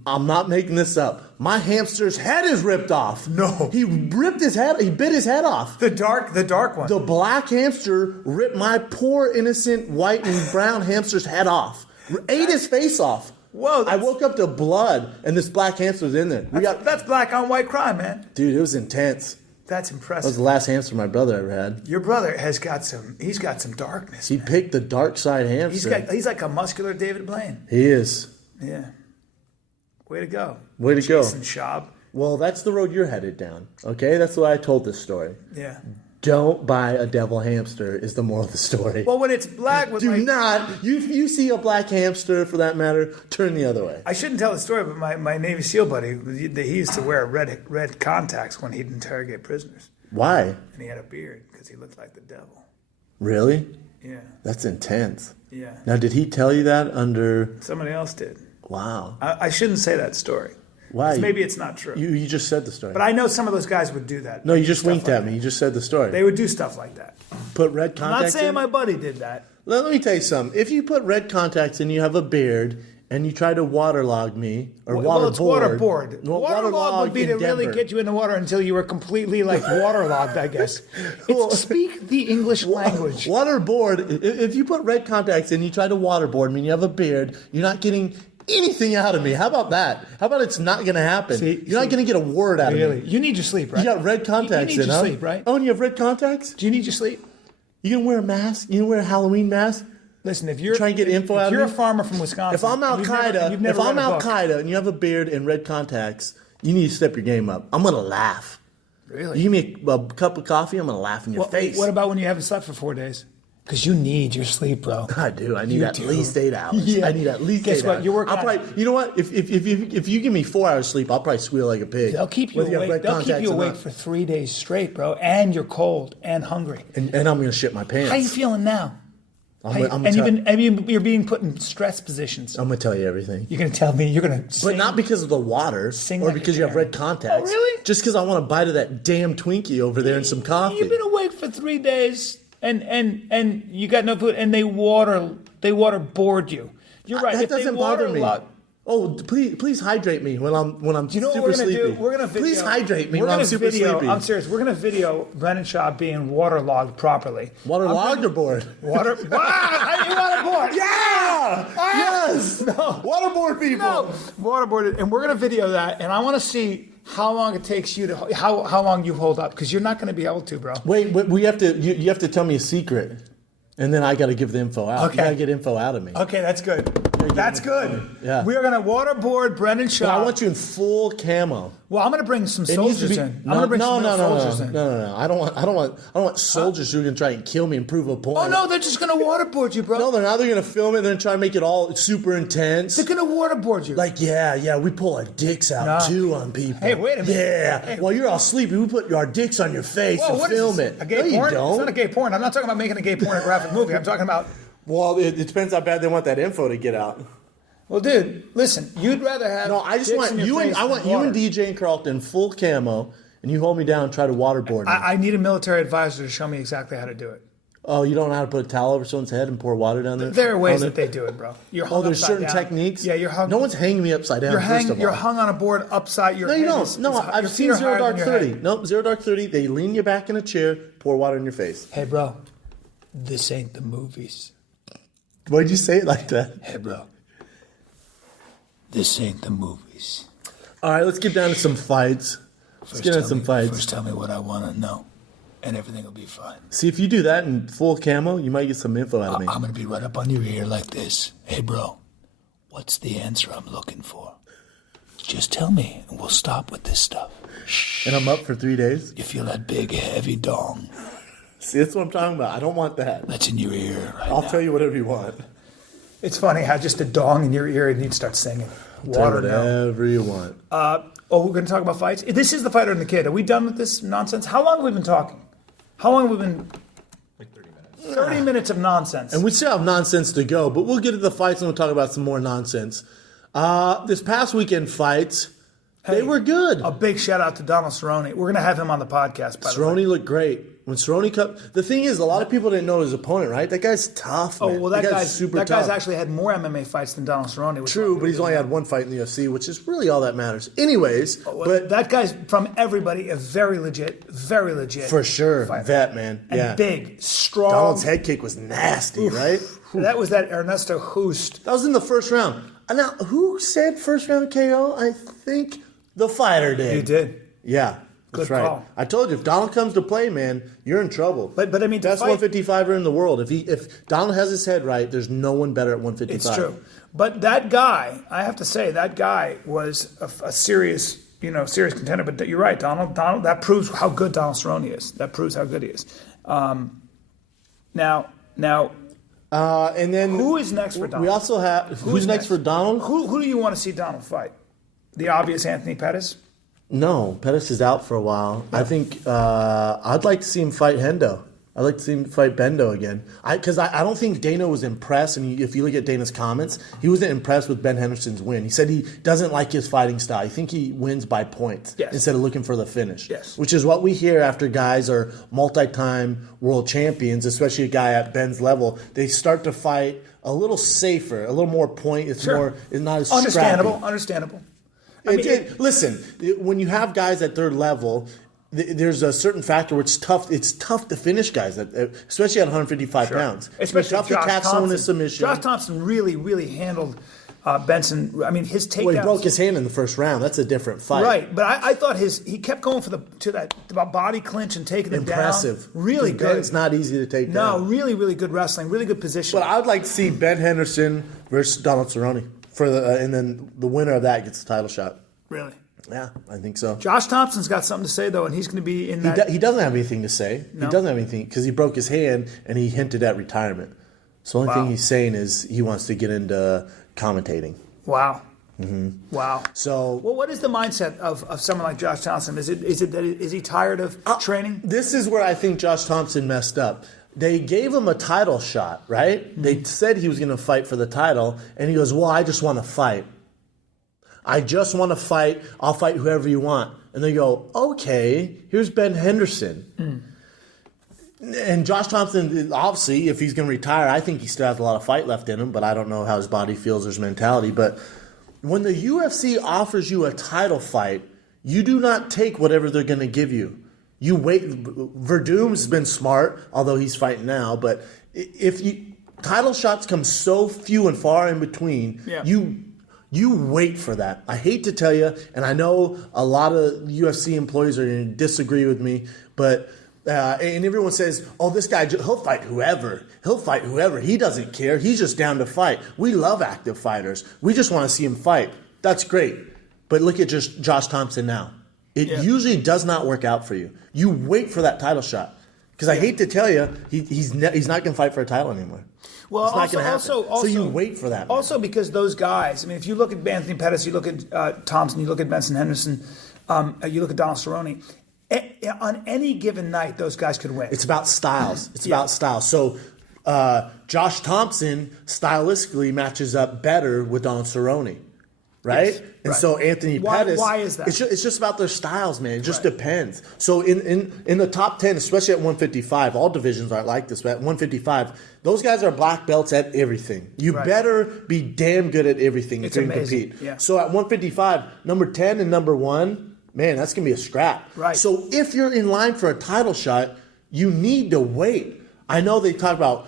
I'm not making this up. My hamster's head is ripped off. No. He ripped his head. He bit his head off. The dark one. The black hamster ripped my poor, innocent, white and brown hamster's head off. Ate his face off. Whoa, I woke up to blood, and this black hamster was in there. That's black on white crime, man. Dude, it was intense. That's That was impressive. the last hamster my brother ever had. Your brother he's got some darkness. He picked the dark side hamster. He's like a muscular David Blaine. He is. Yeah. Way to go. Way to go. Jason Schaub. Well, that's the road you're headed down. Okay, that's why I told this story. Yeah. Don't buy a devil hamster is the moral of the story. Well, when it's black with Do not. You see a black hamster, for that matter, turn the other way. I shouldn't tell the story, but my Navy SEAL buddy, he used to wear red contacts when he'd interrogate prisoners. Why? And he had a beard because he looked like the devil. Really? Yeah. That's intense. Yeah. Now, did he tell you that under... Somebody else did. Wow. I shouldn't say that story. Why? 'Cause maybe it's not true. You just said the story. But I know some of those guys would do that. No, you just Stuff winked like at me. that. You just said the story. They would do stuff like that. Put red I'm contacts not saying in? my buddy did that. Let me tell you something. If you put red contacts and you have a beard and you try to waterlog me or Well, it's waterboard. No, Waterlog would be in to really Denver. get you in the water until you were completely like waterlogged, I guess. It's speak the English language. Waterboard. If you put red contacts and you try to waterboard me and you have a beard, you're not getting anything out of me. How about that? How about it's not going to happen? You're not going to get a word out of Really? me. You need your sleep, right? You got red contacts You need in, your huh? sleep, right? Oh, and you have red contacts? Do you need your sleep? You gonna wear a mask? You gonna wear a Halloween mask? Listen, if you're Try and get info out of you're me? a farmer from Wisconsin, If I'm Al you've never Qaeda, read a book. and you have a beard and red contacts, you need to step your game up. I'm gonna laugh. Really? You give me a cup of coffee, I'm gonna laugh in your face. What about when you haven't slept for 4 days? Because you need your sleep, bro. I do. I need You at do. least 8 hours. Yeah. I need at least Guess 8 what? hours. You're working I'll on- probably. You know what? If you give me 4 hours sleep, I'll probably squeal like a pig. They'll keep you Whether have awake. red They'll keep contacts you or awake not. for 3 days straight, bro. And you're cold and hungry. And I'm gonna shit my pants. How you feeling now? I'm How you- gonna and tell- you're being put in stress positions. I'm gonna tell you everything. You're gonna tell me you're gonna. But not because of the water Sing or like because a you have red Karen. contacts. Oh, really? Just because I want a bite of that damn Twinkie over there and some coffee. You've been awake for 3 days, and you got no food, and they waterboard you. You're right. That if they doesn't bother me. waterlog- Oh, please hydrate me when I'm You know what super we're gonna sleepy. do? We're gonna video. Please hydrate me we're when I'm gonna super video, sleepy. I'm serious. We're gonna video Brennan Shaw being waterlogged properly. Waterlogged or bored? Water. Wow! How you waterboard? Yeah! Yes! No. Waterboard people! No, waterboarded, and we're gonna video that, and I want to see how long it takes you to how long you hold up, because you're not gonna be able to, bro. Wait, we have to. You have to tell me a secret, and then I got to give the info out. Okay. You got to get info out of me. Okay, that's good. That's good. Yeah. We are gonna waterboard Brendan But Shaw. I want you in full camo. Well, I'm gonna bring some It needs to soldiers be. in. I'm No, gonna bring no, some no, real no, soldiers no, in. no. I don't want soldiers who are gonna try and kill me and prove a point. Oh no, they're just gonna waterboard you, bro. No, they're gonna film it. They're gonna try and make it all super intense. They're gonna waterboard you. Like, yeah, we pull our dicks out No. too on people. Hey, wait a minute. Yeah, Hey. while you're all sleepy, we put our dicks on your face Whoa, and what is film this? it. A gay no, porn? you don't. It's not a gay porn. I'm not talking about making a gay pornographic movie. I'm talking about. Well, it depends how bad they want that info to get out. Well, dude, listen. You'd rather have. No, I just dicks want in your you and face I want than you water. and DJ and Carlton full camo, and you hold me down and try to waterboard me. I need a military advisor to show me exactly how to do it. Oh, you don't know how to put a towel over someone's head and pour water down there? There are ways On that they do it, bro. You're hung Oh, there's upside certain down. techniques. Yeah, you're hung. No one's hanging me upside down. First of all, You're hung on a board upside your No, head. you don't. is- No, is- your I've feet seen are Zero higher Dark than your 30. head. Nope, Zero Dark 30. They lean you back in a chair, pour water in your face. Hey, bro. This ain't the movies. Why'd you say it like that? Hey, bro. This ain't the movies. All right, let's get down to some fights. Let's get into some fights. First, tell me what I want to know, and everything will be fine. See, if you do that in full camo, you might get some info out of me. I'm gonna be right up on your ear like this. Hey, bro. What's the answer I'm looking for? Just tell me, and we'll stop with this stuff. And I'm up for 3 days. You feel that big, heavy dong See, that's what I'm talking about. I don't want that. that's in your ear right I'll now. tell you whatever you want. It's funny how just a dong in your ear and you'd start singing. Tell Water you now. whatever you want. Oh, we're going to talk about fights? This is The Fighter and the Kid. Are we done with this nonsense? How long have we been talking? How long have we been... Like 30 minutes. 30 minutes of nonsense. And we still have nonsense to go, but we'll get to the fights and we'll talk about some more nonsense. This past weekend fights, they were good. A big shout out to Donald Cerrone. We're going to have him on the podcast, by the way. Cerrone looked great. When Cerrone cut, the thing is, a lot of people didn't know his opponent, right? That guy's tough, man. Oh, well, that guy's super that tough. guy's actually had more MMA fights than Donald Cerrone. which True, but he's only had one fight in the UFC, which is really all that matters. Anyways, but that guy's, from everybody, a very legit for sure, fighter. vet, man. And Yeah. big, strong. Donald's head kick was nasty, right? That was that Ernesto Hoost. That was in the first round. Now, who said first round KO? I think the fighter did. You did. Yeah. Good That's right. call. I told you, if Donald comes to play, man, you're in trouble. But I mean, to best fight- 155er in the world. If Donald has his head right, there's no one better at 155. It's true. But that guy, I have to say, that guy was a serious, serious contender. But you're right, Donald. That proves how good Donald Cerrone is. That proves how good he is. Now, and then who is next for Donald? We also have who's next for Donald? Who do you want to see Donald fight? The obvious Anthony Pettis. No, Pettis is out for a while. I think I'd like to see him fight Hendo. I'd like to see him fight Bendo again. Because I don't think Dana was impressed. And if you look at Dana's comments, he wasn't impressed with Ben Henderson's win. He said he doesn't like his fighting style. I think he wins by points instead of looking for the finish. Yes. Which is what we hear after guys are multi-time world champions, especially a guy at Ben's level. They start to fight a little safer, a little more point. It's more, it's not as Understandable. scrappy. Understandable. Listen, when you have guys at their level, there's a certain factor where it's tough. It's tough to finish guys, especially at 155 pounds. Especially tough to catch someone in submission. Josh Thompson really, really handled Benson. I mean, his takedowns. Well, he broke his hand in the first round. That's a different fight. Right, but I thought he kept going for that body clinch and taking it down. Impressive. Really good. Ben's not easy to take down. No, really, really good wrestling. Really good position. But I would like to see Ben Henderson versus Donald Cerrone and then the winner of that gets the title shot. Really? Yeah, I think so. Josh Thompson's got something to say, though, and he's going to be in that. He doesn't have anything to say. No? He doesn't have anything because he broke his hand and he hinted at retirement. So the only thing he's saying is he wants to get into commentating. Wow. Mm-hmm. Wow. So, well, what is the mindset of someone like Josh Thompson? Is he tired of training? This is where I think Josh Thompson messed up. They gave him a title shot, right? Mm-hmm. They said he was going to fight for the title, and he goes, well, I just want to fight. I just want to fight. I'll fight whoever you want. And they go, okay, here's Ben Henderson. And Josh Thompson, obviously, if he's going to retire, I think he still has a lot of fight left in him, but I don't know how his body feels or his mentality. But when the UFC offers you a title fight, you do not take whatever they're going to give you. You wait. Verdum's been smart, although he's fighting now. But title shots come so few and far in between, you wait for that. I hate to tell you, and I know a lot of UFC employees are going to disagree with me, but and everyone says, oh, this guy, he'll fight whoever. He'll fight whoever. He doesn't care. He's just down to fight. We love active fighters. We just want to see him fight. That's great. But look at just Josh Thompson now. It usually does not work out for you. You wait for that title shot. Because I hate to tell you, he's not going to fight for a title anymore. Well, it's not going to happen. So you wait for that. Man. Also, because those guys, I mean, if you look at Anthony Pettis, you look at Thompson, you look at Benson Henderson, you look at Donald Cerrone, on any given night, those guys could win. It's about styles. It's about styles. So Josh Thompson stylistically matches up better with Donald Cerrone. Right? Yes, and so Anthony Pettis. Why is that? It's just about their styles, man. It just depends. So in the top 10, especially at 155, all divisions aren't like this, but at 155, those guys are black belts at everything. You better be damn good at everything if you're going to compete. Yeah. So at 155, number 10 and number 1, man, that's going to be a scrap. Right. So if you're in line for a title shot, you need to wait. I know they talk about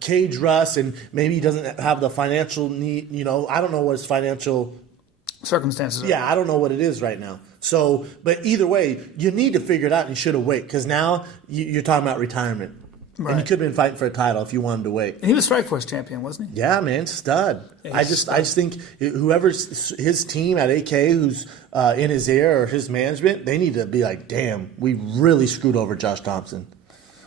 Cage Russ and maybe he doesn't have the financial need. I don't know what his financial circumstances are. Yeah, I don't know what it is right now. So, but either way, you need to figure it out and you should have waited because now you're talking about retirement. Right. And you could have been fighting for a title if you wanted to wait. And he was Strikeforce champion, wasn't he? Yeah, man, stud. Yeah, I just think whoever's his team at AK who's in his ear or his management, they need to be like, damn, we really screwed over Josh Thompson.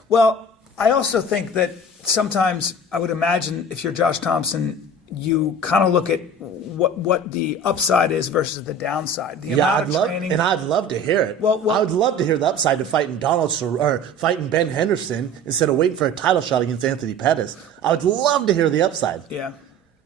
Well, I also think that sometimes I would imagine if you're Josh Thompson, you kind of look at what the upside is versus the downside. The amount of training. And I'd love to hear it. Well, I would love to hear the upside to fighting fighting Ben Henderson instead of waiting for a title shot against Anthony Pettis. I would love to hear the upside. Yeah.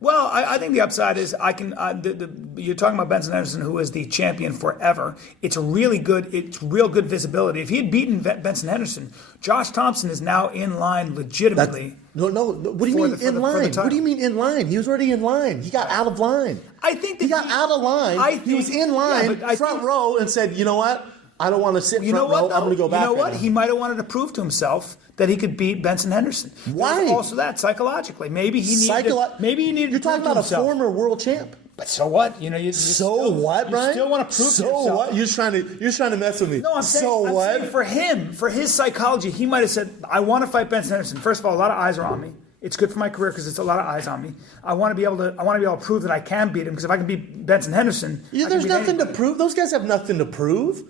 Well, I think the upside is you're talking about Benson Henderson, who is the champion forever. It's real good visibility. If he had beaten Benson Henderson, Josh Thompson is now in line legitimately. No. What do you mean in line? What do you mean in line? He was already in line. He got out of line. I think that he got out of line. He was in line, front row, and said, "You know what? I don't want to sit front row. I'm going to go back." You know what? He might have wanted to prove to himself that he could beat Benson Henderson. Why? Also, that psychologically, maybe he needed. Maybe he needed. You're talking about a former world champ. But so what? You know, you What, Brian? You still want to prove so yourself. What? You're trying to mess with me. No, I'm saying, so I'm what? saying for him, for his psychology, he might have said, I want to fight Benson Henderson. First of all, a lot of eyes are on me. It's good for my career because it's a lot of eyes on me. I want to be able to prove that I can beat him, because if I can beat Benson Henderson, There's nothing to prove. Those guys have nothing to prove.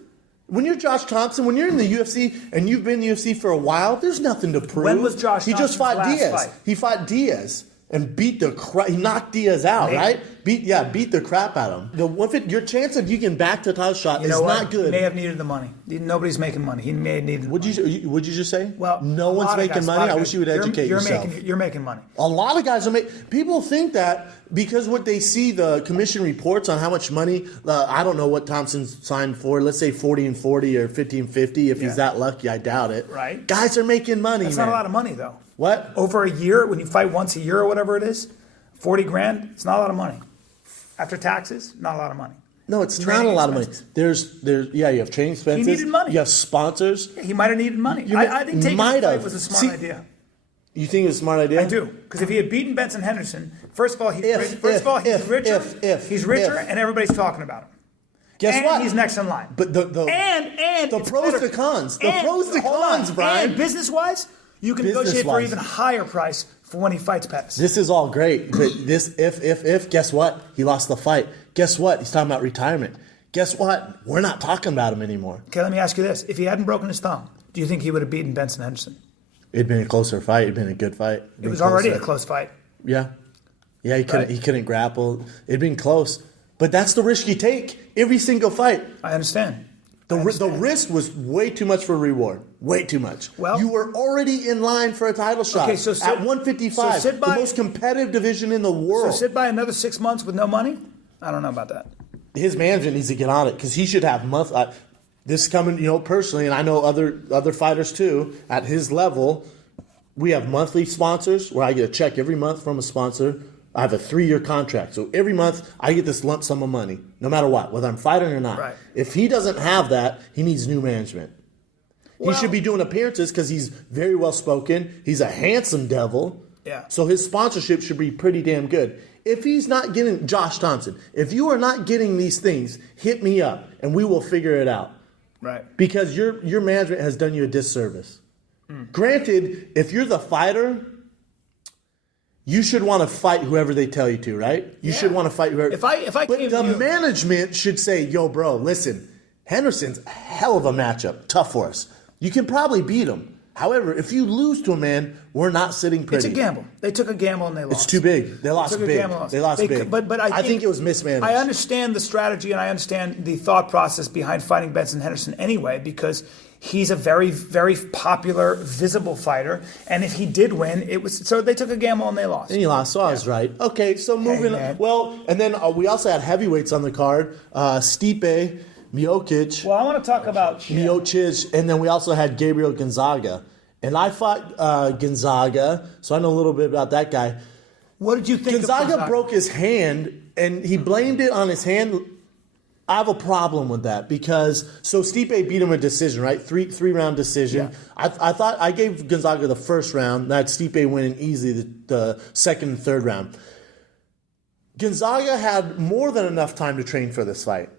When you're Josh Thompson, when you're in the UFC and you've been in the UFC for a while, there's nothing to prove. When was Josh He just Thompson's fought last Diaz. fight? He fought Diaz and beat he knocked Diaz out, Maybe. right? Beat the crap out of him. Your chance of you getting back to the title shot is not good. He may have needed the money. Nobody's making money. He may have needed. Would you just say? Well, no one's making money. I wish you would educate yourself. You're making money. A lot of guys are making. People think that because what they see, the commission reports on how much money. I don't know what Thompson's signed for. Let's say 40-40 or 50-50. If he's that lucky, I doubt it. Right. Guys are making money. That's man. not a lot of money, though. What? Over a year, when you fight once a year or whatever it is, $40,000. It's not a lot of money. After taxes, not a lot of money. No, it's Training not a lot of money. expenses. You have training expenses. He needed money. You have sponsors. He might have needed money. You I think taking the might fight have. was a smart idea. You think it was a smart idea? I do, because if he had beaten Benson Henderson, first of all, he's richer. He's richer, and everybody's talking about him. Guess and what? He's next in line. But the it's pros better. to cons. The And- pros to hold on. cons, Brian. And business-wise, you can negotiate for Business-wise. even higher price for when he fights Pettis. This is all great, but this if guess what? He lost the fight. Guess what? He's talking about retirement. Guess what? We're not talking about him anymore. Okay, let me ask you this: if he hadn't broken his thumb, do you think he would have beaten Benson Henderson? It'd been a closer fight. It'd been a good fight. It was already a close fight. Yeah. He couldn't grapple. It'd been close. But that's the risk you take every single fight. I understand. The risk was way too much for reward. Way too much. Well, you were already in line for a title shot. Okay, so at 155, so the most competitive division in the world. So sit by another 6 months with no money? I don't know about that. His management needs to get on it because he should have this is coming, personally, and I know other fighters too. At his level, we have monthly sponsors where I get a check every month from a sponsor. I have a 3-year contract, so every month I get this lump sum of money, no matter what, whether I'm fighting or not. Right. If he doesn't have that, he needs new management. He should be doing appearances because he's very well spoken. He's a handsome devil. Yeah. So his sponsorship should be pretty damn good. If he's not getting Josh Thompson, if you are not getting these things, hit me up and we will figure it out. Right. Because your management has done you a disservice. Granted, if you're the fighter, you should want to fight whoever they tell you to, right? You should want to fight whoever. If I but came the to you, management should say, "Yo, bro, listen, Henderson's a hell of a matchup, tough for us. You can probably beat him. However, if you lose to a man, we're not sitting pretty. it's a gamble. They took a gamble and they lost. It's too big. They lost took a big. gamble and lost. They lost big. But I think it was mismanaged. I understand the strategy and I understand the thought process behind fighting Benson Henderson anyway, because he's a very, very popular, visible fighter. And if he did win, it was so they took a gamble and they lost. And he lost, so I was right. Okay, so moving on. Well, and then we also had heavyweights on the card. Stipe Miocic. Well, I want to talk about Miocic, and then we also had Gabriel Gonzaga. And I fought Gonzaga, so I know a little bit about that guy. What did you think of Gonzaga broke his hand, and he blamed it on his hand. I have a problem with that because Stipe beat him a decision, right? Three round decision. Yeah. I thought I gave Gonzaga the first round. That Stipe winning easily the second and third round. Gonzaga had more than enough time to train for this fight.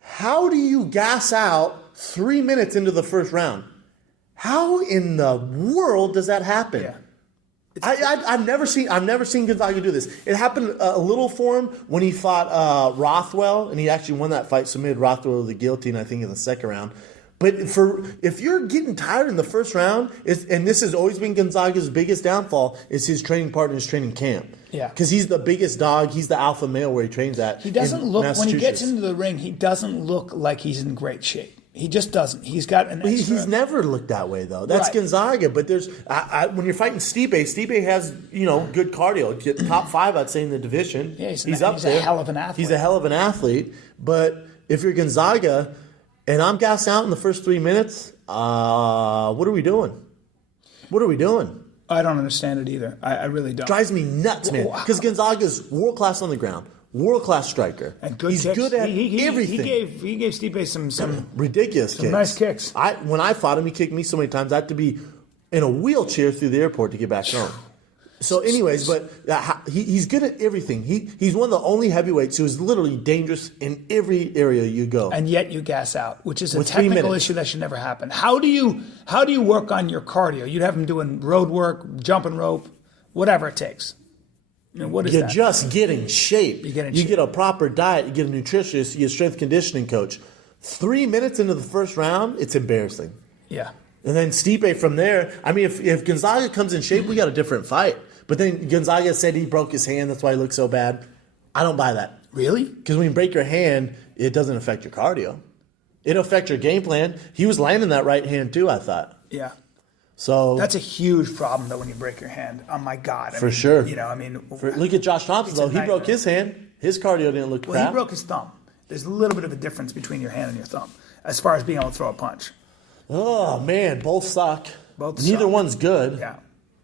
How do you gas out 3 minutes into the first round? How in the world does that happen? Yeah. I've never seen Gonzaga do this. It happened a little for him when he fought Rothwell, and he actually won that fight, submitted Rothwell to the guillotine, I think, in the second round. But if you're getting tired in the first round, and this has always been Gonzaga's biggest downfall, is his training partner, his training camp. Yeah. Because he's the biggest dog. He's the alpha male where he trains at. He doesn't look, when he gets into the ring, he doesn't look like he's in great shape. He just doesn't. He's got an extra... He's never looked that way, though. That's right. Gonzaga. But there's when you're fighting Stipe has, good cardio. Top 5, I'd say, in the division. Yeah, he's up there. He's a hell of an athlete. He's a hell of an athlete. But if you're Gonzaga and I'm gassed out in the first 3 minutes, what are we doing? What are we doing? I don't understand it either. I really don't. Drives me nuts, man. Because Gonzaga's world-class on the ground. World-class striker. And good He's kicks. good at everything. He gave Stipe some ridiculous kicks. nice kicks. When I fought him, he kicked me so many times I had to be in a wheelchair through the airport to get back home. So, anyways, but he's good at everything. He's one of the only heavyweights who is literally dangerous in every area you go. And yet you gas out, which is a With 3 technical minutes. issue that should never happen. How do you work on your cardio? You'd have him doing road work, jumping rope, whatever it takes. I mean, what is You that? just get in shape. You get in You shape. get a proper diet. You get a nutritionist. You get a strength conditioning coach. 3 minutes into the first round, it's embarrassing. Yeah. And then Stipe from there. I mean, if Gonzaga comes in shape, we got a different fight. But then Gonzaga said he broke his hand. That's why he looked so bad. I don't buy that. Really? Because when you break your hand, it doesn't affect your cardio. It'll affect your game plan. He was landing that right hand too, I thought. Yeah. So That's a huge problem, though, when you break your hand. Oh, my God. For sure. You know, I mean. look at Josh Thompson, It's a though. He broke nightmare. his hand. His cardio didn't look Well, crap. he broke his thumb. There's a little bit of a difference between your hand and your thumb as far as being able to throw a punch. Oh, man. Both suck. Both Neither suck. one's good. Yeah.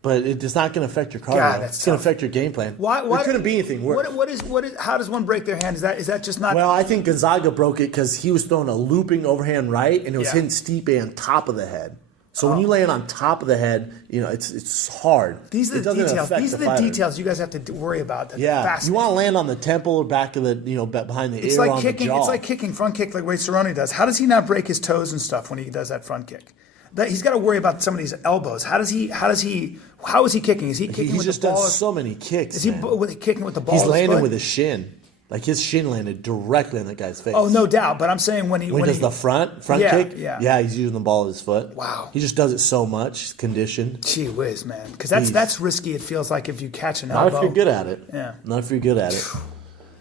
But it's not going to affect your cardio. God, that's it's going to tough. affect your game plan. Why There couldn't be anything worse. What is? How does one break their hand? Is that just not? Well, I think Gonzaga broke it because he was throwing a looping overhand right, and it was Yeah. hitting Stipe on top of the head. So when you land on top of the head, you know it's hard. These are It the doesn't details. affect These are the fighter. details you guys have to worry about. That's Yeah, you fascinating. want to land on the temple or back of the behind the It's ear like on kicking. the jaw. It's like kicking front kick like Ray Cerrone does. How does he not break his toes and stuff when he does that front kick? He's got to worry about some of these elbows. How is he kicking? Is he kicking He's with just the ball? done so many kicks. Is he man. kicking with the ball? He's of his landing foot? with his shin. Like his shin landed directly on that guy's face. Oh, no doubt. But I'm saying when he Does the front Yeah, kick? yeah. He's using the ball of his foot. Wow. He just does it so much. He's conditioned. Gee whiz, man. Because Please. that's risky. It feels like if you catch an Not elbow. if you're good at it. Yeah. Not if you're good at it.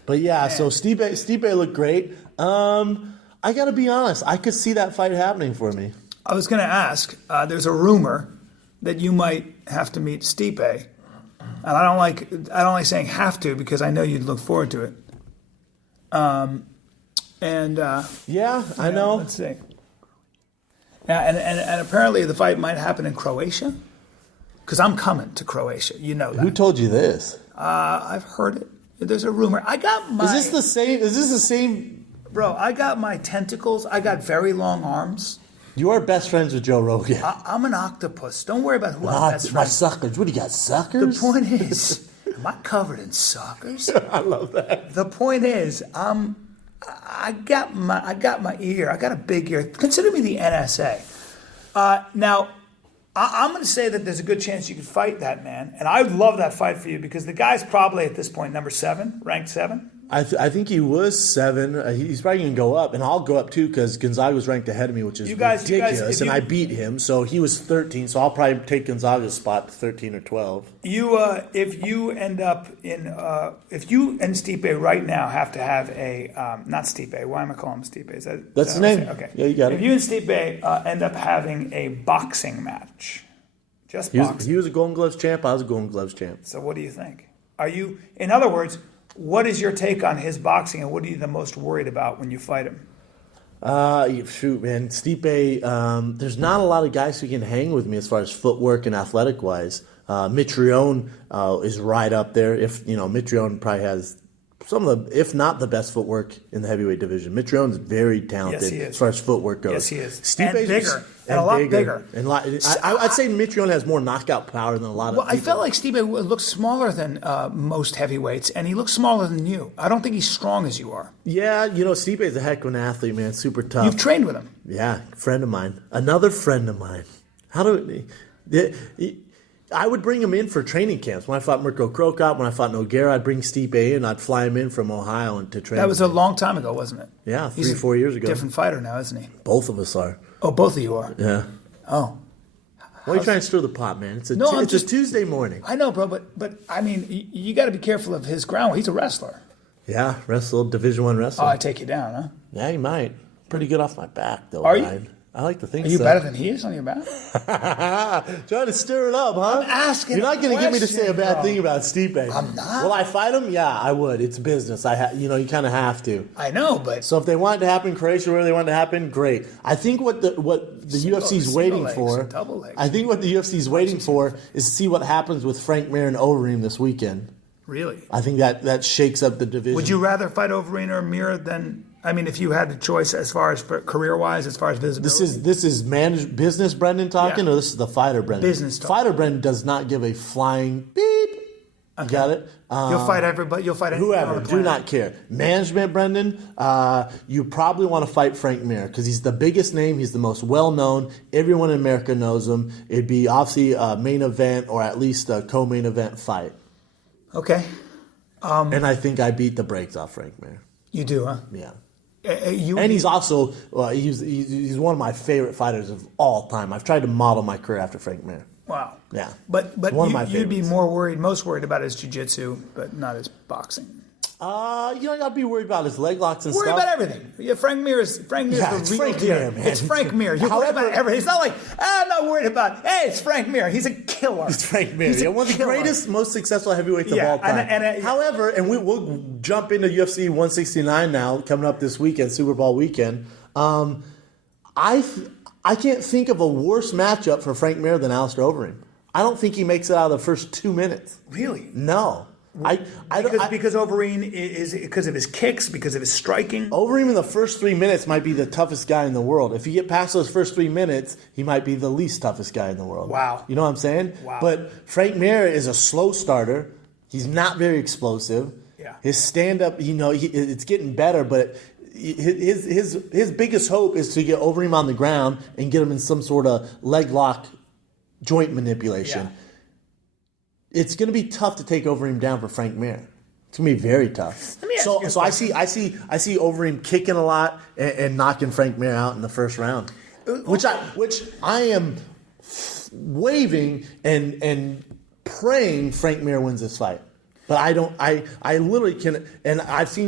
But yeah, so Stipe looked great. I got to be honest. I could see that fight happening for me. I was going to ask. There's a rumor that you might have to meet Stipe, and I don't like saying have to because I know you'd look forward to it. Yeah, I know. Let's see. Yeah, and apparently the fight might happen in Croatia, because I'm coming to Croatia. You know that. Who told you this? I've heard it. There's a rumor. I got my. Is this the same? Bro, I got my tentacles. I got very long arms. You are best friends with Joe Rogan. I'm an octopus. Don't worry about who I'm best My friends. suckers. What do you got, The suckers? point is, am I covered in suckers? I love that. The point is, I got my ear. I got a big ear. Consider me the NSA. Now, I'm going to say that there's a good chance you could fight that man, and I would love that fight for you because the guy's probably at this point number 7, ranked 7. I think he was 7. He's probably going to go up, and I'll go up too because Gonzaga was ranked ahead of me, which is ridiculous. if And I beat him, so he was 13. So I'll probably take Gonzaga's spot to 13 or 12. If you and Stipe right now have to have a not Stipe. Why am I calling him Stipe? That's his how I name. say it? Okay. Yeah, you got it. If you and Stipe end up having a boxing match, just boxing. He was a Golden Gloves champ. I was a Golden Gloves champ. So what do you think? In other words, what is your take on his boxing, and what are you the most worried about when you fight him? Shoot, man, Stipe. There's not a lot of guys who can hang with me as far as footwork and athletic wise. Mitrione is right up there. Mitrione probably has some of the, if not the best footwork in the heavyweight division. Mitrione's very talented Yes, he is. as far as footwork goes. Yes, he is. Stipe's And bigger. And a lot bigger. And I'd say Mitrione has more knockout power than a lot of Well, people. I felt like Stipe looks smaller than most heavyweights, and he looks smaller than you. I don't think he's strong as you are. Yeah, Stipe's a heck of an athlete, man. Super tough. You've trained with him. Yeah, friend of mine. Another friend of mine. I would bring him in for training camps. When I fought Mirko Krokop, when I fought Nogueira, I'd bring Stipe in. I'd fly him in from Ohio to train. That was a long time ago, wasn't it? Yeah, He's 3-4 years ago. Different fighter now, isn't he? Both of us are. Oh, both of you are. Yeah. Oh, Why are you trying to stir the pot, man? It's a Tuesday morning. I know, bro, but I mean, you got to be careful of his ground. He's a wrestler. Yeah, Division I wrestler. Oh, I take you down, huh? Yeah, he might. Pretty good off my back, though. Are you? Ryan. I like to think Are you so. better than he is on your back? Trying to stir it up, huh? I'm asking You're not going to get me to say a bad question, thing about Stipe. I'm not. Will I fight him? Yeah, I would. It's business. You kind of have to. I know, but So if they want it to happen in Croatia, where they want it to happen, great. I think what the UFC's waiting legs, for. double legs. I think what the UFC's waiting for is to see what happens with Frank Mir and Overeem this weekend. really, I think that shakes up the division. would you rather fight Overeem or Mir than? I mean, if you had the choice as far as career-wise, as far as visibility. This is business Brendan talking, Yeah. or this is the fighter Brendan? Business talk. Fighter Brendan does not give a flying beep You got it? You'll fight everybody. You'll fight anyone on Whoever, the do planet. not care. Management, Brendan, you probably want to fight Frank Mir because he's the biggest name. He's the most well-known. Everyone in America knows him. It'd be obviously a main event or at least a co-main event fight. Okay. And I think I beat the brakes off Frank Mir. You do, huh? Yeah. And he's also he's one of my favorite fighters of all time. I've tried to model my career after Frank Mir. Wow. Yeah. But One of my you'd be favorites. most worried about his jiu-jitsu, but not his boxing. You don't got to be worried about his leg locks and Worry stuff. about everything. Yeah, Frank Mir is Yeah, the it's real Frank deal. Mir, man. It's Frank Mir. You're worried about everything. It's not like, I'm not worried about, hey, it's Frank Mir. He's a killer. It's Frank Mir. He's a Yeah, one of the killer. greatest, most successful heavyweights of Yeah, all time. and However, and we'll jump into UFC 169 now, coming up this weekend, Super Bowl weekend. I can't think of a worse matchup for Frank Mir than Alistair Overeem. I don't think he makes it out of the first 2 minutes. Really? No. Because Overeem is because of his kicks, because of his striking. Overeem in the first 3 minutes might be the toughest guy in the world. If you get past those first 3 minutes, he might be the least toughest guy in the world. Wow. You know what I'm saying? Wow. But Frank Mir is a slow starter. He's not very explosive. Yeah. His stand-up, it's getting better, but his biggest hope is to get Overeem on the ground and get him in some sort of leg lock joint manipulation. Yeah. It's going to be tough to take Overeem down for Frank Mir. It's going to be very tough. Let me ask you a So I see Overeem kicking a lot and knocking Frank Mir out in the first round, which I am waving and praying Frank Mir wins this fight. But I don't. I literally can. And I've seen.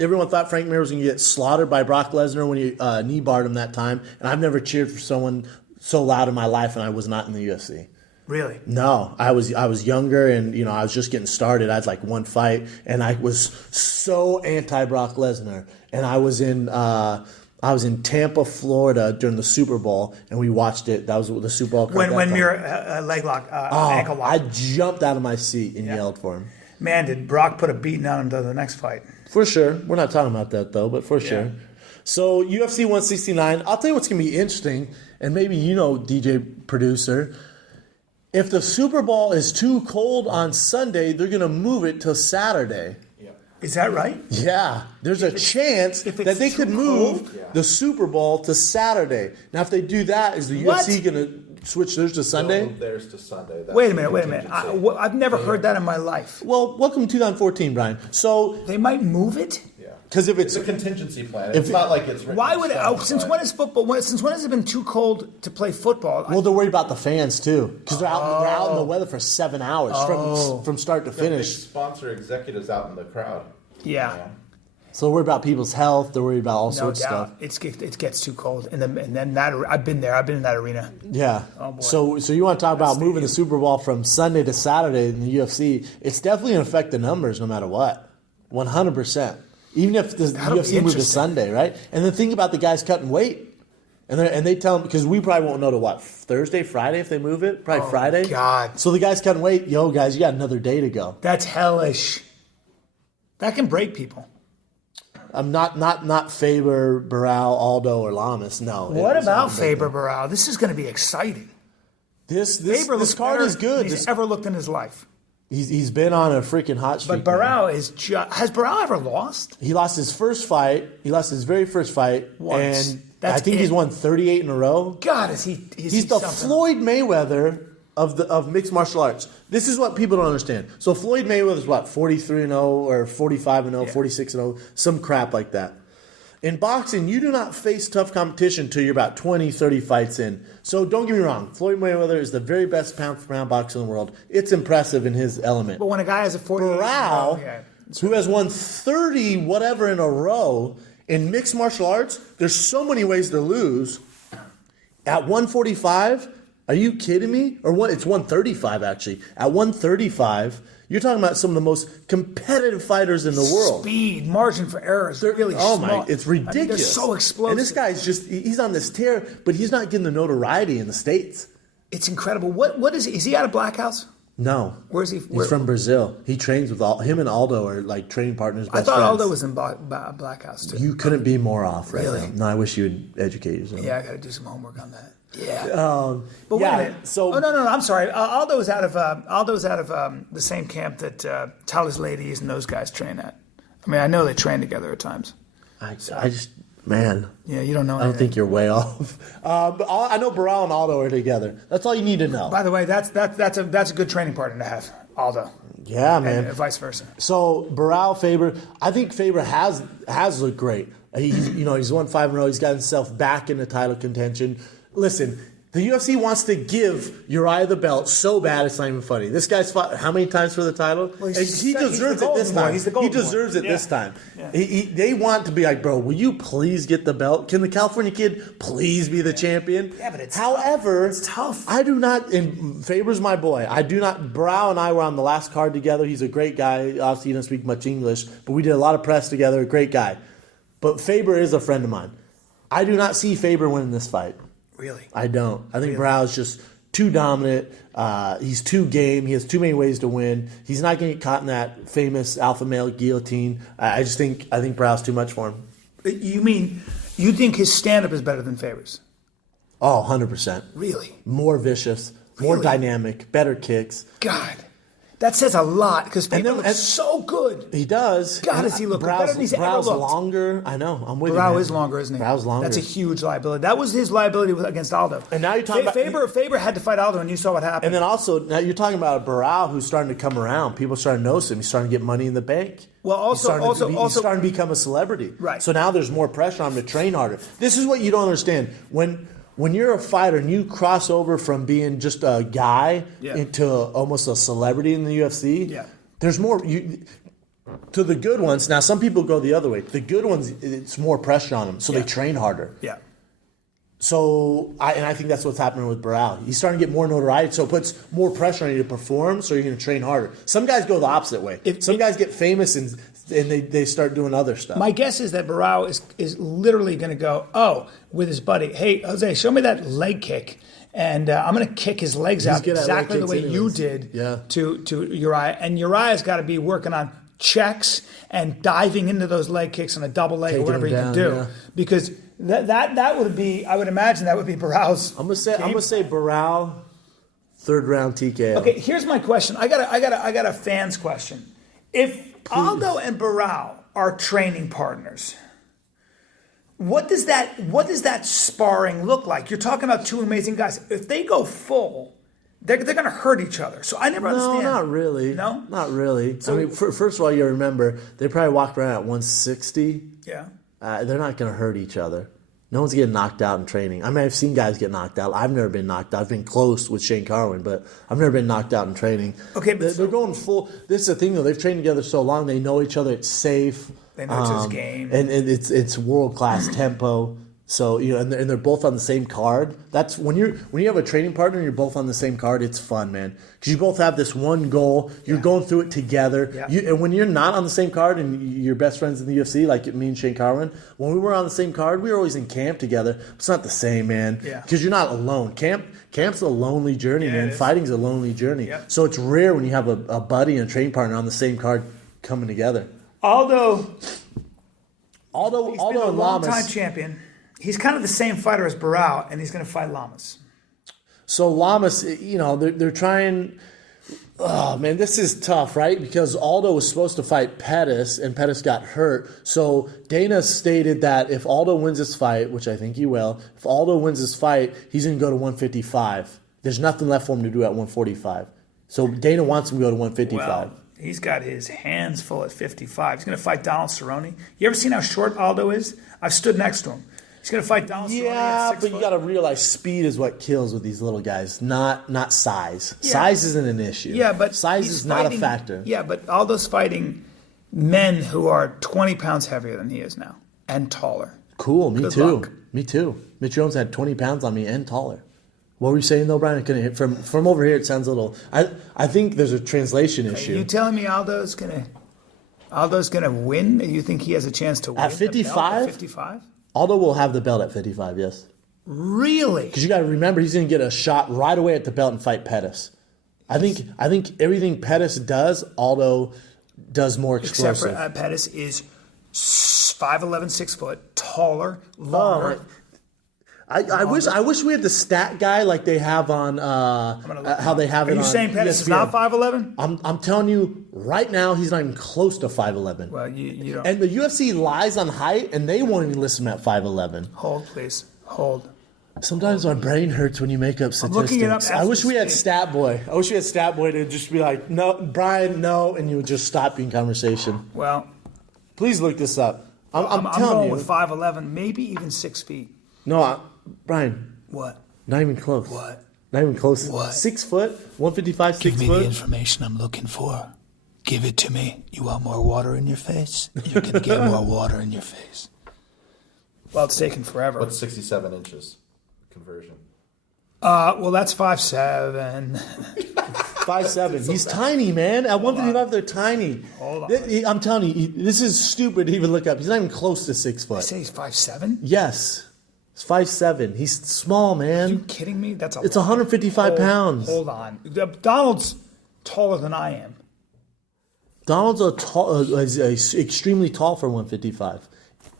Everyone thought Frank Mir was going to get slaughtered by Brock Lesnar when he knee barred him that time. And I've never cheered for someone so loud in my life, and I was not in the UFC. Really? No, I was younger, and I was just getting started. I had like one fight, and I was so anti Brock Lesnar. And I was in Tampa, Florida during the Super Bowl, and we watched it. That was the Super Bowl. When Mir leg lock, ankle lock. I jumped out of my seat and yelled for him. Man, did Brock put a beating on him to the next fight? For sure. We're not talking about that though, but for sure. So UFC 169. I'll tell you what's gonna be interesting, and maybe DJ producer. If the Super Bowl is too cold on Sunday, they're gonna move it till Saturday. Is that right? Yeah, there's a chance if that it's they too could move cold? the Super Bowl to Saturday. Now, if they do that, is the What? UFC gonna switch theirs to Sunday? Move theirs to Sunday. That's Wait a the minute. contingency. I've never heard that in my life. Well, welcome to 2014, Brian. So, They might move it? Yeah. because if It's it's a contingency plan. It's not like it's written Why in would it? stone, Since but- when is football? Since when has it been too cold to play football? well, they're worried about the fans too, because they're out in the weather for 7 hours from start to Got big finish. sponsor executives out in the crowd. Yeah. So they're worried about people's health. They're worried about all No sorts of doubt, stuff. it gets too cold, and then that I've been there. I've been in that arena. Yeah. Oh, boy. So you want to talk about moving the Super Bowl from Sunday to Saturday in the UFC? It's definitely going to affect the numbers no matter what. 100%. Even if the That'll be UFC moved to interesting. Sunday, right? And then think about the guys cutting weight. And they tell them, because we probably won't know to what, Thursday, Friday if they move it? Probably Friday. God. So the guys cutting weight, guys, you got another day to go. That's hellish. That can break people. I'm not Faber, Barral, Aldo, or Lamas. No. What It's about not Faber Barral? This is going to be exciting. This Faber looks card better is good. than he's ever looked in his life. He's been on a freaking hot streak. But Barral is just. Has Barral ever lost? He lost his first fight. He lost his very first fight. Once. And That's I think it. he's won 38 in a row. God, is he? He's the Floyd Mayweather of mixed martial arts. This is what people don't understand. So Floyd Mayweather is what, 43-0 or 45-0, 46-0, some crap like that. In boxing, you do not face tough competition until you're about 20, 30 fights in. So don't get me wrong. Floyd Mayweather is the very best pound-for-pound boxer in the world. It's impressive in his element. But when a guy has a 40, Barral, who has won 30 whatever in a row, in mixed martial arts, there's so many ways to lose. At 145, are you kidding me? Or what? It's 135 actually. At 135, you're talking about some of the most competitive fighters in the world. speed, margin for error is really Oh small. my, it's ridiculous. I mean, they're so explosive. And this guy's he's on this tear, but he's not getting the notoriety in the States. It's incredible. What is he? Is he out of Black House? No. Where's he? He's from Brazil. He trains with him and Aldo are like training partners. I best thought friends. Aldo was in Black House too. You couldn't be more off right Really? now. No, I wish you would educate yourself. Yeah, I got to do some homework on that. Yeah. But wait a minute. So no. I'm sorry. Aldo's out of the same camp that Tyler's ladies and those guys train at. I mean, I know they train together at times. I just, man. Yeah, you don't know. I don't think you're way off. But I know Burrell and Aldo are together. That's all you need to know. By the way, that's a good training partner to have, Aldo. Yeah, man. And vice versa. So Burrell, Faber, I think Faber has looked great. He's won 5-0. He's got himself back into title contention. Listen, the UFC wants to give Uriah the belt so bad it's not even funny. This guy's fought how many times for the title? Well, he deserves it this time. He deserves it this time. Yeah. They want to be like, bro, will you please get the belt? Can the California kid please be the champion? Yeah, but it's However, tough. It's tough. I do not, and Faber's my boy. I do not, Brow and I were on the last card together. He's a great guy. Obviously, he doesn't speak much English, but we did a lot of press together. Great guy. But Faber is a friend of mine. I do not see Faber winning this fight. Really? I don't. I think Brow's just too dominant. He's too game. He has too many ways to win. He's not going to get caught in that famous alpha male guillotine. I think Brow's too much for him. You think his stand-up is better than Faber's? Oh, 100%. Really? More vicious, more dynamic, better kicks. God. That says a lot because Faber looks so good. He does. God, does he look better than he's ever looked. Longer. I know. I'm with you. Brow is longer, isn't he? Brow's longer. That's a huge liability. That was his liability against Aldo. And now you're talking about Faber had to fight Aldo, and you saw what happened. And then also now you're talking about a Barao who's starting to come around. People are starting to notice him. He's starting to get money in the bank. Well, he's starting to become a celebrity. Right. So now there's more pressure on him to train harder. This is what you don't understand. When you're a fighter and you cross over from being just a guy into almost a celebrity in the UFC, there's more. To the good ones, now some people go the other way. The good ones, it's more pressure on them, so they train harder. Yeah. So, I think that's what's happening with Barao. He's starting to get more notoriety, so it puts more pressure on you to perform, so you're going to train harder. Some guys go the opposite way. Some guys get famous and they start doing other stuff. My guess is that Barao is literally going to go, with his buddy, hey, Jose, show me that leg kick. And I'm going to kick his legs out exactly the way you did to Uriah. And Uriah's got to be working on checks and diving into those leg kicks on a double leg or whatever he can do. Yeah. Because that would be, I would imagine that would be Barao's. I'm gonna say Barao, 3rd round TKO. Okay, here's my question. I got a fan's question. If Aldo and Barao are training partners, what does that sparring look like? You're talking about two amazing guys. If they go full, they're going to hurt each other. So I never understand. No, not really. No? Not really. So, I mean, first of all, you remember, they probably walk around at 160. Yeah. They're not going to hurt each other. No one's getting knocked out in training. I mean, I've seen guys get knocked out. I've never been knocked out. I've been close with Shane Carwin, but I've never been knocked out in training. Okay, but they're going full. This is the thing, though. They've trained together so long. They know each other. It's safe. They know it's his game. And it's world-class tempo. So, and they're both on the same card. That's when you have a training partner and you're both on the same card, it's fun, man. Because you both have this one goal. You're going through it together. Yeah. And when you're not on the same card and you're best friends in the UFC, like me and Shane Carwin, when we were on the same card, we were always in camp together. It's not the same, man. Yeah. Because you're not alone. Camp's a lonely journey, man. Fighting's a lonely journey. Yep. So it's rare when you have a buddy and a training partner on the same card coming together. Although he's been a long-time champion. He's kind of the same fighter as Barao, and he's going to fight Lamas. So Lamas, they're trying. Oh man, this is tough, right? Because Aldo was supposed to fight Pettis, and Pettis got hurt. So Dana stated that if Aldo wins this fight, which I think he will, if Aldo wins this fight, he's going to go to 155. There's nothing left for him to do at 145. So Dana wants him to go to 155. Well, he's got his hands full at 55. He's going to fight Donald Cerrone. You ever seen how short Aldo is? I've stood next to him. He's going to fight Donald Cerrone. Yeah, but you got to realize speed is what kills with these little guys, not size. Yeah. Size isn't an issue. Yeah, but size is not a factor. Yeah, but Aldo's fighting men who are 20 pounds heavier than he is now and taller. Cool, me Good too. luck. Me too. Mitch Jones had 20 pounds on me and taller. What were you saying though, Brian? I couldn't hit from over here. It sounds a little. I think there's a translation issue. Are you telling me Aldo's gonna win? You think he has a chance to win at 55? 55? Aldo will have the belt at 55, yes. Really? Because you got to remember, he's going to get a shot right away at the belt and fight Pettis. I think everything Pettis does, Aldo does more explosive. Except for Pettis is 5'11", 6 foot, taller, longer. I wish we had the stat guy like they have on how they have Are it you on saying Pettis is ESPN. not 5'11"? I'm telling you right now, he's not even close to 5'11". Well, you don't. And the UFC lies on height, and they won't even list him at 5'11". Hold, please. Hold. Sometimes my brain hurts when you make up statistics. looking it up I as wish we we had speak. Stat Boy. I wish we had Stat Boy to just be like, no, Brian, no, and you would just stop being conversation. Well, Please look this up. I'm I'm telling going you. with 5'11", maybe even 6 feet. No, Brian, What? not even close. What? Not even close. What? 6 foot, 155, 6 Give me the foot. information I'm looking for. Give it to me. You want more water in your face? You're going to get more water in your face. Well, it's taking forever. What's 67 inches conversion? Well, that's 5'7". 5'7". He's tiny, man. At 155, they're tiny. Hold on. I'm telling you, this is stupid to even look up. He's not even close to 6 I foot. say he's 5'7"? Yes. It's 5'7". He's small, Are you man. kidding me? That's a It's lot. 155 pounds. Hold on. Donald's taller than I am. Donald's is extremely tall for 155.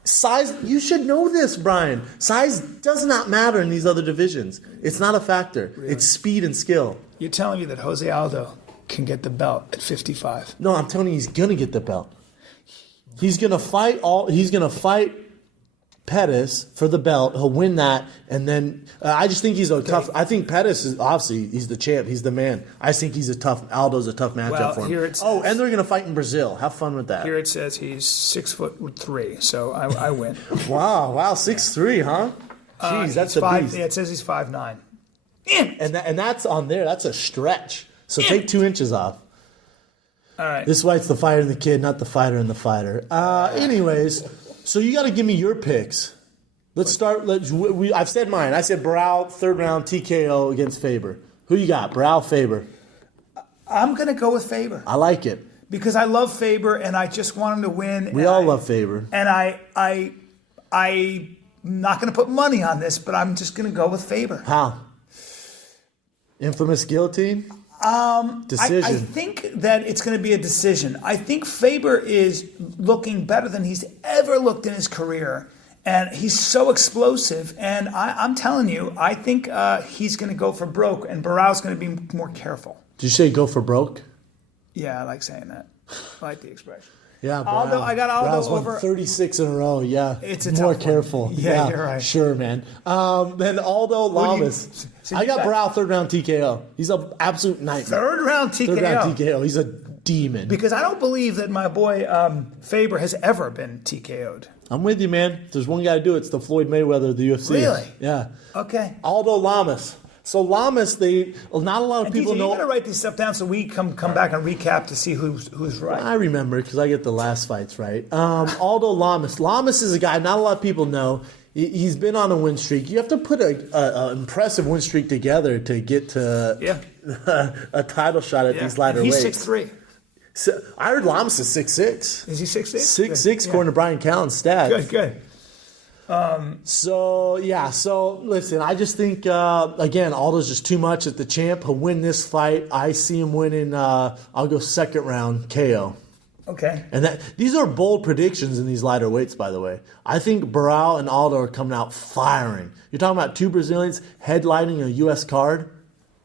Size, you should know this, Brian. Size does not matter in these other divisions. It's not a factor. It's speed and skill. You're telling me that Jose Aldo can get the belt at 55? No, I'm telling you, he's gonna get the belt. He's gonna fight Pettis for the belt. He'll win that, and then I just think he's a tough. I think Pettis is obviously he's the champ. He's the man. I think he's a tough. Aldo's a tough matchup Well, for him. here it says- and they're gonna fight in Brazil. Have fun with that. Here it says he's 6'3", so I win. Wow, 6'3", huh? Jeez, He's that's a five. beast. Yeah, it says he's 5'9". Damn it. And that's on there. That's a stretch. So take 2 inches off. All right. This is why it's the fighter and the kid, not the fighter and the fighter. Anyways, so you got to give me your picks. Let's start. I've said mine. I said Brow, 3rd round TKO against Faber. Who you got? Brow, Faber. I'm going to go with Faber I like it. because I love Faber and I just want him to win. We all love Faber. And I'm not going to put money on this, but I'm just going to go with Faber. How? Infamous guillotine? I Decision. think that it's going to be a decision. I think Faber is looking better than he's ever looked in his career. And he's so explosive. And I'm telling you, I think he's going to go for broke. And Barrow's going to be more careful. Did you say go for broke? Yeah, I like saying that. I like the expression. Yeah, Aldo, I got Aldo Brow's over. won 36 in a row. Yeah, It's a more tough one. careful. Yeah, you're right. Sure, man. Then Aldo do you- Lamas. so I you got got- Brow 3rd round TKO. He's an absolute nightmare. 3rd round TKO. 3rd round TKO. He's a demon. Because I don't believe that my boy Faber has ever been TKO'd. I'm with you, man. If there's one guy to do it, it's the Floyd Mayweather of the UFC. Really? Yeah. Okay. Aldo Lamas. So Lamas, not a lot of And people DJ, you know. got to write this stuff down so we come back and recap to see who's right. I remember because I get the last fights right. Aldo Lamas. Lamas is a guy not a lot of people know. He's been on a win streak. You have to put an impressive win streak together to get to a title shot at these lighter He's weights. 6'3". So, I heard Lamas is 6'6". Is he 6'6"? 6'6", according to Brian Callen's stats. Good. So listen, I just think again, Aldo's just too much at the champ. He'll win this fight. I see him winning. I'll go 2nd round KO. Okay. And these are bold predictions in these lighter weights, by the way. I think Barao and Aldo are coming out firing. You're talking about 2 Brazilians headlining a U.S. card,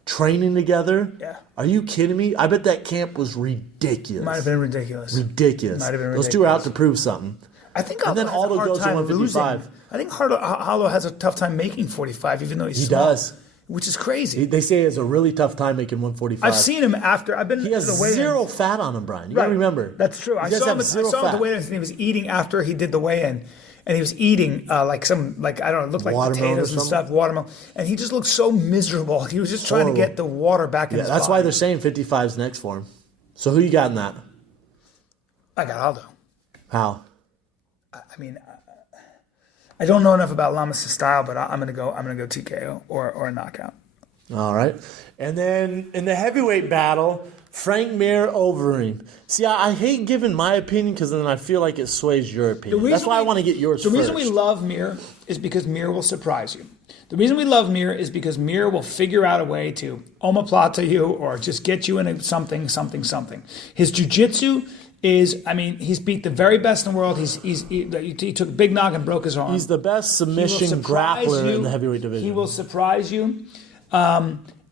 training together. Yeah. Are you kidding me? I bet that camp was ridiculous. Might have been ridiculous. ridiculous. Might have been Those two are out ridiculous. to prove something. I think And Aldo then has Aldo a hard goes to time 155. losing. I think Aldo has a tough time making 45, even though he's He small, does. which is crazy. They say he has a really tough time making 145. I've seen him after. I've been He to has the weigh-in. zero fat on him, Brian. You gotta remember. That's true. I saw him at the weigh-in and he was eating after he did the weigh-in. And he was eating I don't know, it looked like Watermelon potatoes or and something? stuff, watermelon. And he just looked so miserable. He was just trying to Horrible. get the water back in Yeah, his that's body. why they're saying 55's next for him. So who you got in that? I got Aldo. How? I mean, I don't know enough about Lamas' style, but I'm gonna go TKO or a knockout. All right. And then in the heavyweight battle, Frank Mir Overeem. See, I hate giving my opinion because then I feel like it sways your opinion. That's why I want to get yours The first. reason we love Mir is because Mir will surprise you. The reason we love Mir is because Mir will figure out a way to omoplata you or just get you into something. His jiu-jitsu is, I mean, he's beat the very best in the world. He took a big knock and broke his arm. He's the best submission grappler in the heavyweight division. He will surprise you.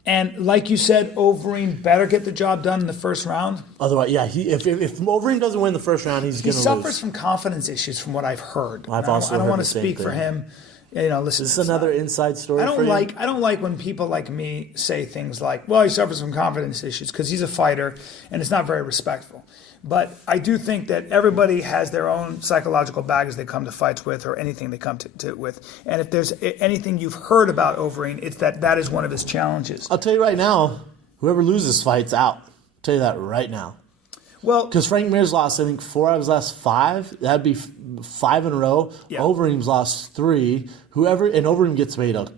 And like you said, Overeem better get the job done in the first round. Otherwise, yeah, if Overeem doesn't win the first round, he's going to lose. He suffers from confidence issues, from what I've heard. I've also I don't heard want the to same speak thing. for him. You know, listen. This is another inside story. I don't for you. I don't like when people like me say things like, "Well, he suffers from confidence issues," because he's a fighter, and it's not very respectful. But I do think that everybody has their own psychological baggage they come to fights with, or anything they come to with. And if there's anything you've heard about Overeem, it's that is one of his challenges. I'll tell you right now, whoever loses fights out. I'll tell you that right now. Well, Because Frank Mir's lost, I think, 4 out of his last 5. That'd be 5 in a row. Yeah. Overeem's lost 3. And Overeem gets paid a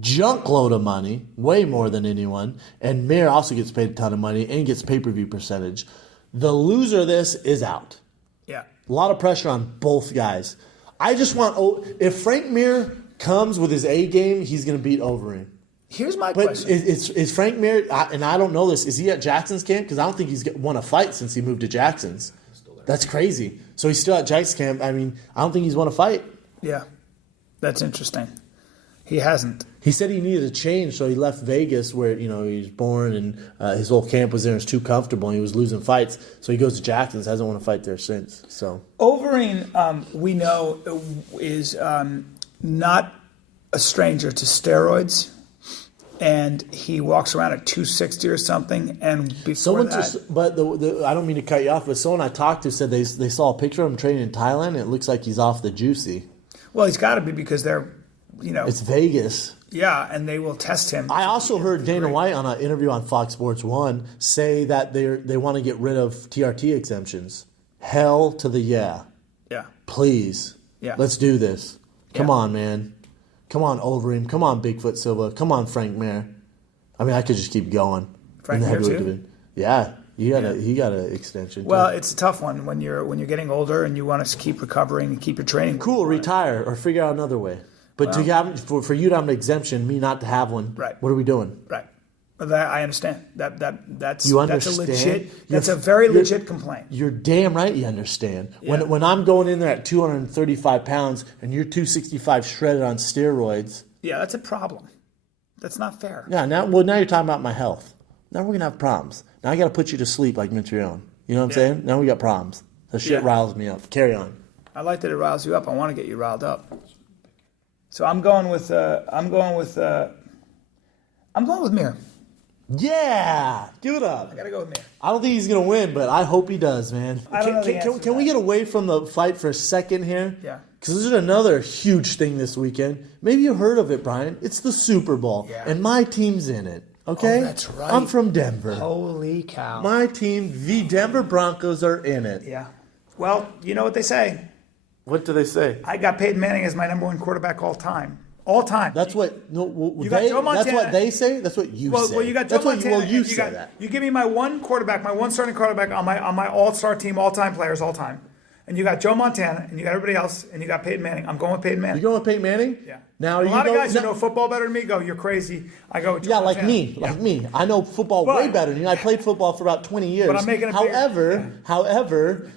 junk load of money, way more than anyone. And Mir also gets paid a ton of money and gets pay-per-view percentage. The loser of this is out. yeah. A lot of pressure on both guys. I just want, if Frank Mir comes with his A game, he's going to beat Overeem. Here's my But question. is Frank Mir, and I don't know this, is he at Jackson's camp? Because I don't think he's won a fight since he moved to Jackson's. That's crazy. So he's still at Jackson's camp. I mean, I don't think he's won a fight. Yeah, that's interesting. He hasn't. He said he needed a change, so he left Vegas where he was born, and his whole camp was there. It was too comfortable, and he was losing fights. So he goes to Jackson's, hasn't won a fight there since. So Overeem, we know, is not a stranger to steroids, and he walks around at 260 or something. And before I don't mean to cut you off, but someone I talked to said they saw a picture of him training in Thailand, and it looks like he's off the juicy. well, he's got to be, because they're, It's Vegas. yeah, and they will test him. I also heard Dana White on an interview on Fox Sports 1 say that they want to get rid of TRT exemptions. Hell to the yeah. Yeah, Please. Yeah. Let's do this. Come Yeah. on, man. Come on, Overeem. Come on, Bigfoot Silva. Come on, Frank Mir. I mean, I could just keep going. Frank in the Mir heavyweight too? division. Yeah. He got an extension. well, too. it's a tough one when you're getting older and you want to keep recovering and keep your training. Cool, retire or figure out another way. But for you to have an exemption, me not to have one, Right. what are we doing? Right. But that, I understand. That's You that's a understand? legit. That's a very legit complaint. You're damn right you understand. Yeah. When I'm going in there at 235 pounds and you're 265 shredded on steroids, Yeah, that's a problem. That's not fair. yeah, now you're talking about my health. Now we're going to have problems. Now I got to put you to sleep like Mitrione. You know what I'm saying? Now we got problems. That shit Yeah. riles me up. Carry on. I like that it riles you up. I want to get you riled up. So I'm going with Mir. Yeah! Give it up. I gotta go with Mir. I don't think he's going to win, but I hope he does, man. I don't know the answer to Can we that. get away from the fight for a second here? Yeah. Because there's another huge thing this weekend. Maybe you heard of it, Brian. It's the Super Bowl. Yeah. And my team's in it. Okay? Oh, that's right. I'm from Denver. Holy cow. My team, the Denver Broncos, are in it. Yeah. Well, you know what they say. What do they say? I got Peyton Manning as my number one quarterback all time. All time. That's what got they. Joe Montana. That's what they say. That's what you say. Well, you got Joe that's Montana. What, well, you and say that. You give me my one quarterback, my one starting quarterback on my all-star team, all-time players, all time. And you got Joe Montana, and you got everybody else, and you got Peyton Manning. I'm going with Peyton Manning. You going with Peyton Manning? Yeah. Now a lot of guys who now- know football better than me go, "You're crazy." I go, with Joe Yeah, like Montana. me, like me. I know football But- way better than you. I played football for about 20 years. But I'm making a bigger- however,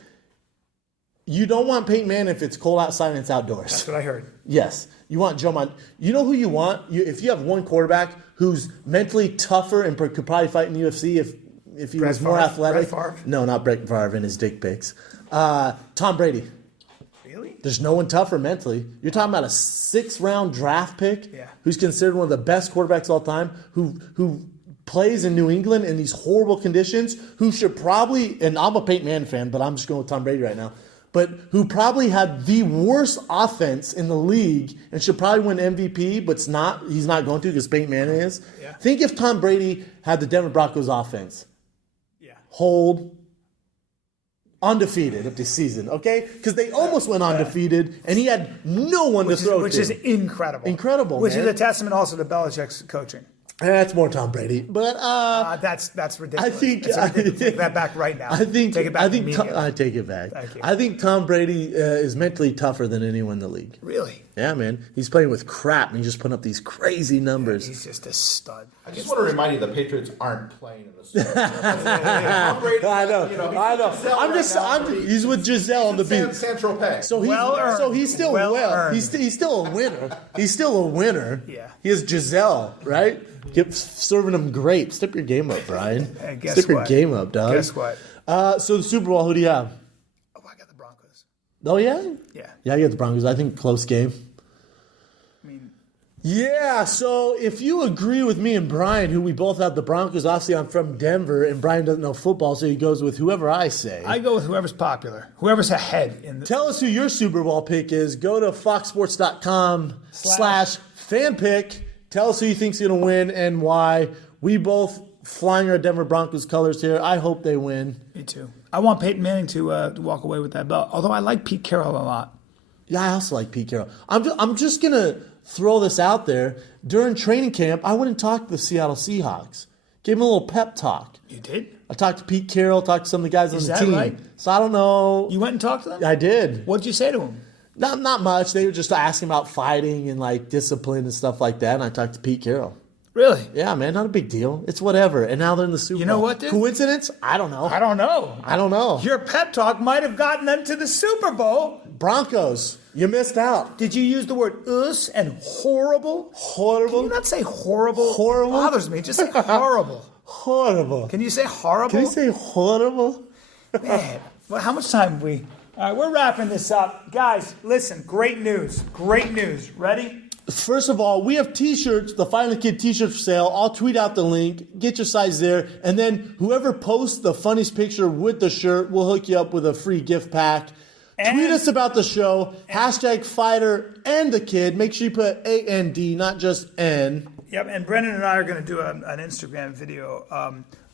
you don't want Peyton Manning if it's cold outside and it's outdoors. That's what I heard. Yes. You want Joe Montana. You know who you want? If you have one quarterback who's mentally tougher and could probably fight in the UFC if he was more Favre? athletic. Brett Favre? No, not Brett Favre and his dick pics. Tom Brady. Really? There's no one tougher mentally. You're talking about a 6th-round draft pick Yeah. who's considered one of the best quarterbacks of all time, who plays in New England in these horrible conditions, who should probably, and I'm a Peyton Manning fan, but I'm just going with Tom Brady right now, but who probably had the worst offense in the league and should probably win MVP, but he's not going to because Peyton Manning is. Yeah. Think if Tom Brady had the Denver Broncos offense. Yeah. Hold undefeated of the season, okay? Because they almost went undefeated, and he had no one to throw Which to. is incredible. Incredible, Which man. is a testament also to Belichick's coaching. That's more Tom Brady, but that's ridiculous. I think take that back right now. I think take it back. I take it back. Thank you. I think Tom Brady is mentally tougher than anyone in the league. Really? Yeah, man. He's playing with crap and he's just putting up these crazy numbers. He's just a stud. I just want to remind you, the Patriots aren't playing in the Super Bowl. Tom Brady, I know. He's with Giselle on the beach. San Tropez. So he's still he's still a winner. He's still a winner. Yeah. He has Giselle, right? Keep serving him grapes. Step your game up, Brian. Hey, guess Step your what? game up, dog. Guess what? So the Super Bowl, who do you have? Oh, I got the Broncos. Oh yeah? Yeah. Yeah, I get the Broncos. I think close game. I mean, Yeah, so if you agree with me and Brian, who we both have the Broncos, obviously I'm from Denver, and Brian doesn't know football, so he goes with whoever I say. I go with whoever's popular, whoever's ahead in the. Tell us who your Super Bowl pick is. Go to foxsports.com/fanpick. Tell us who you think's going to win and why. We both flying our Denver Broncos colors here. I hope they win. Me too. I want Peyton Manning to walk away with that belt, although I like Pete Carroll a lot. Yeah, I also like Pete Carroll. I'm just going to throw this out there. During training camp, I went and talked to the Seattle Seahawks. Gave them a little pep talk. You did? I talked to Pete Carroll, talked to some of the guys on the team. Right? So I don't know. You went and talked to them? I did. What'd you say to them? Not much. They were just asking about fighting and like discipline and stuff like that. And I talked to Pete Carroll. Really? Yeah, man, not a big deal. It's whatever. And now they're in the Super Bowl. You know what, dude? Coincidence? I don't know. I don't know. Your pep talk might have gotten them to the Super Bowl. Broncos, you missed out. Did you use the word us and horrible? Horrible. Can you not say horrible? Horrible? It bothers me. Just say horrible. Horrible. Can you say horrible? Can you say horrible? Man, well, how much time have we? All right, we're wrapping this up. Guys, listen, great news. Great news. Ready? First of all, we have T-shirts, the Final Kid T-shirts for sale. I'll tweet out the link. Get your size there. And then whoever posts the funniest picture with the shirt, we'll hook you up with a free gift pack. Tweet us about the show. Hashtag Fighter and the Kid. Make sure you put A-N-D, not just N. Yep, and Brendan and I are going to do an Instagram video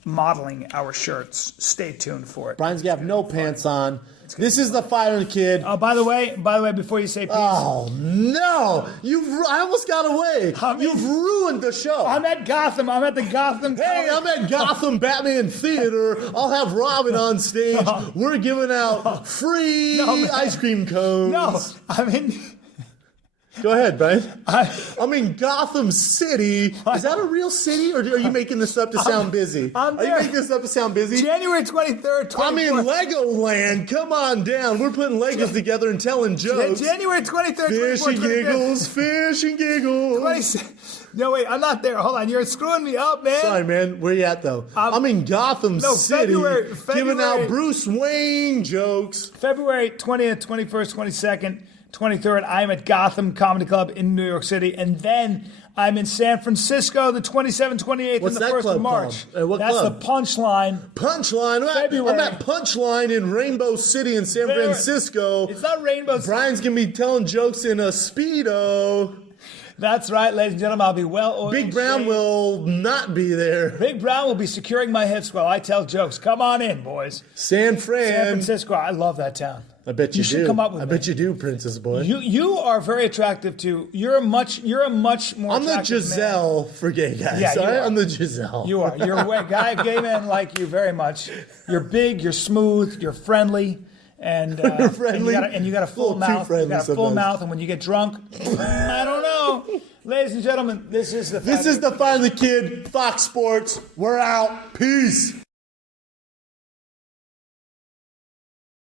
modeling our shirts. Stay tuned for it. Brian's going to have no pants on. This is the Fighter and the Kid. Oh, by the way, before you say peace. Oh, no. I almost got away. You've ruined the show. I'm at Gotham. I'm at the Gotham. Hey, I'm at Gotham Batman Theater. I'll have Robin on stage. We're giving out free ice cream cones. No, I'm in. Go ahead, Brian. I'm in Gotham City. Is that a real city, or are you making this up to sound busy? I'm there. Are you making this up to sound busy? January 23rd, 24th. I'm in Legoland. Come on down. We're putting Legos together and telling jokes. January 23rd, Fish 24th, and giggles, fish and giggles. No, wait, I'm not there. Hold on. You're screwing me up, man. Sorry, man. Where you at, though? I'm in Gotham City giving out Bruce Wayne jokes. February 20th, 21st, 22nd, 23rd, I'm at Gotham Comedy Club in New York City. And then I'm in San Francisco the 27th, 28th, What's and the that 1st club of March. called? What That's club? the Punchline. Punchline. February. I'm at Punchline in Rainbow City in San Francisco. It's not Rainbow City. Brian's going to be telling jokes in a Speedo. That's right, ladies and gentlemen. I'll be well-oiled. Big Brown will not be there. Big Brown will be securing my hips while I tell jokes. Come on in, boys. San Francisco. I love that town. I bet you do. Should come up with I me. bet you do, Princess Boy. You are very attractive too. You're a much more I'm the attractive Giselle for gay guys. Yeah, you are. I'm the Giselle. You are. You're a gay men like you very much. You're big. You're smooth. You're friendly. And You're friendly. And you got a full mouth. You got a full mouth. And when you get drunk, I don't know. Ladies and gentlemen, this is the Finally Kid, Fox Sports. We're out. Peace.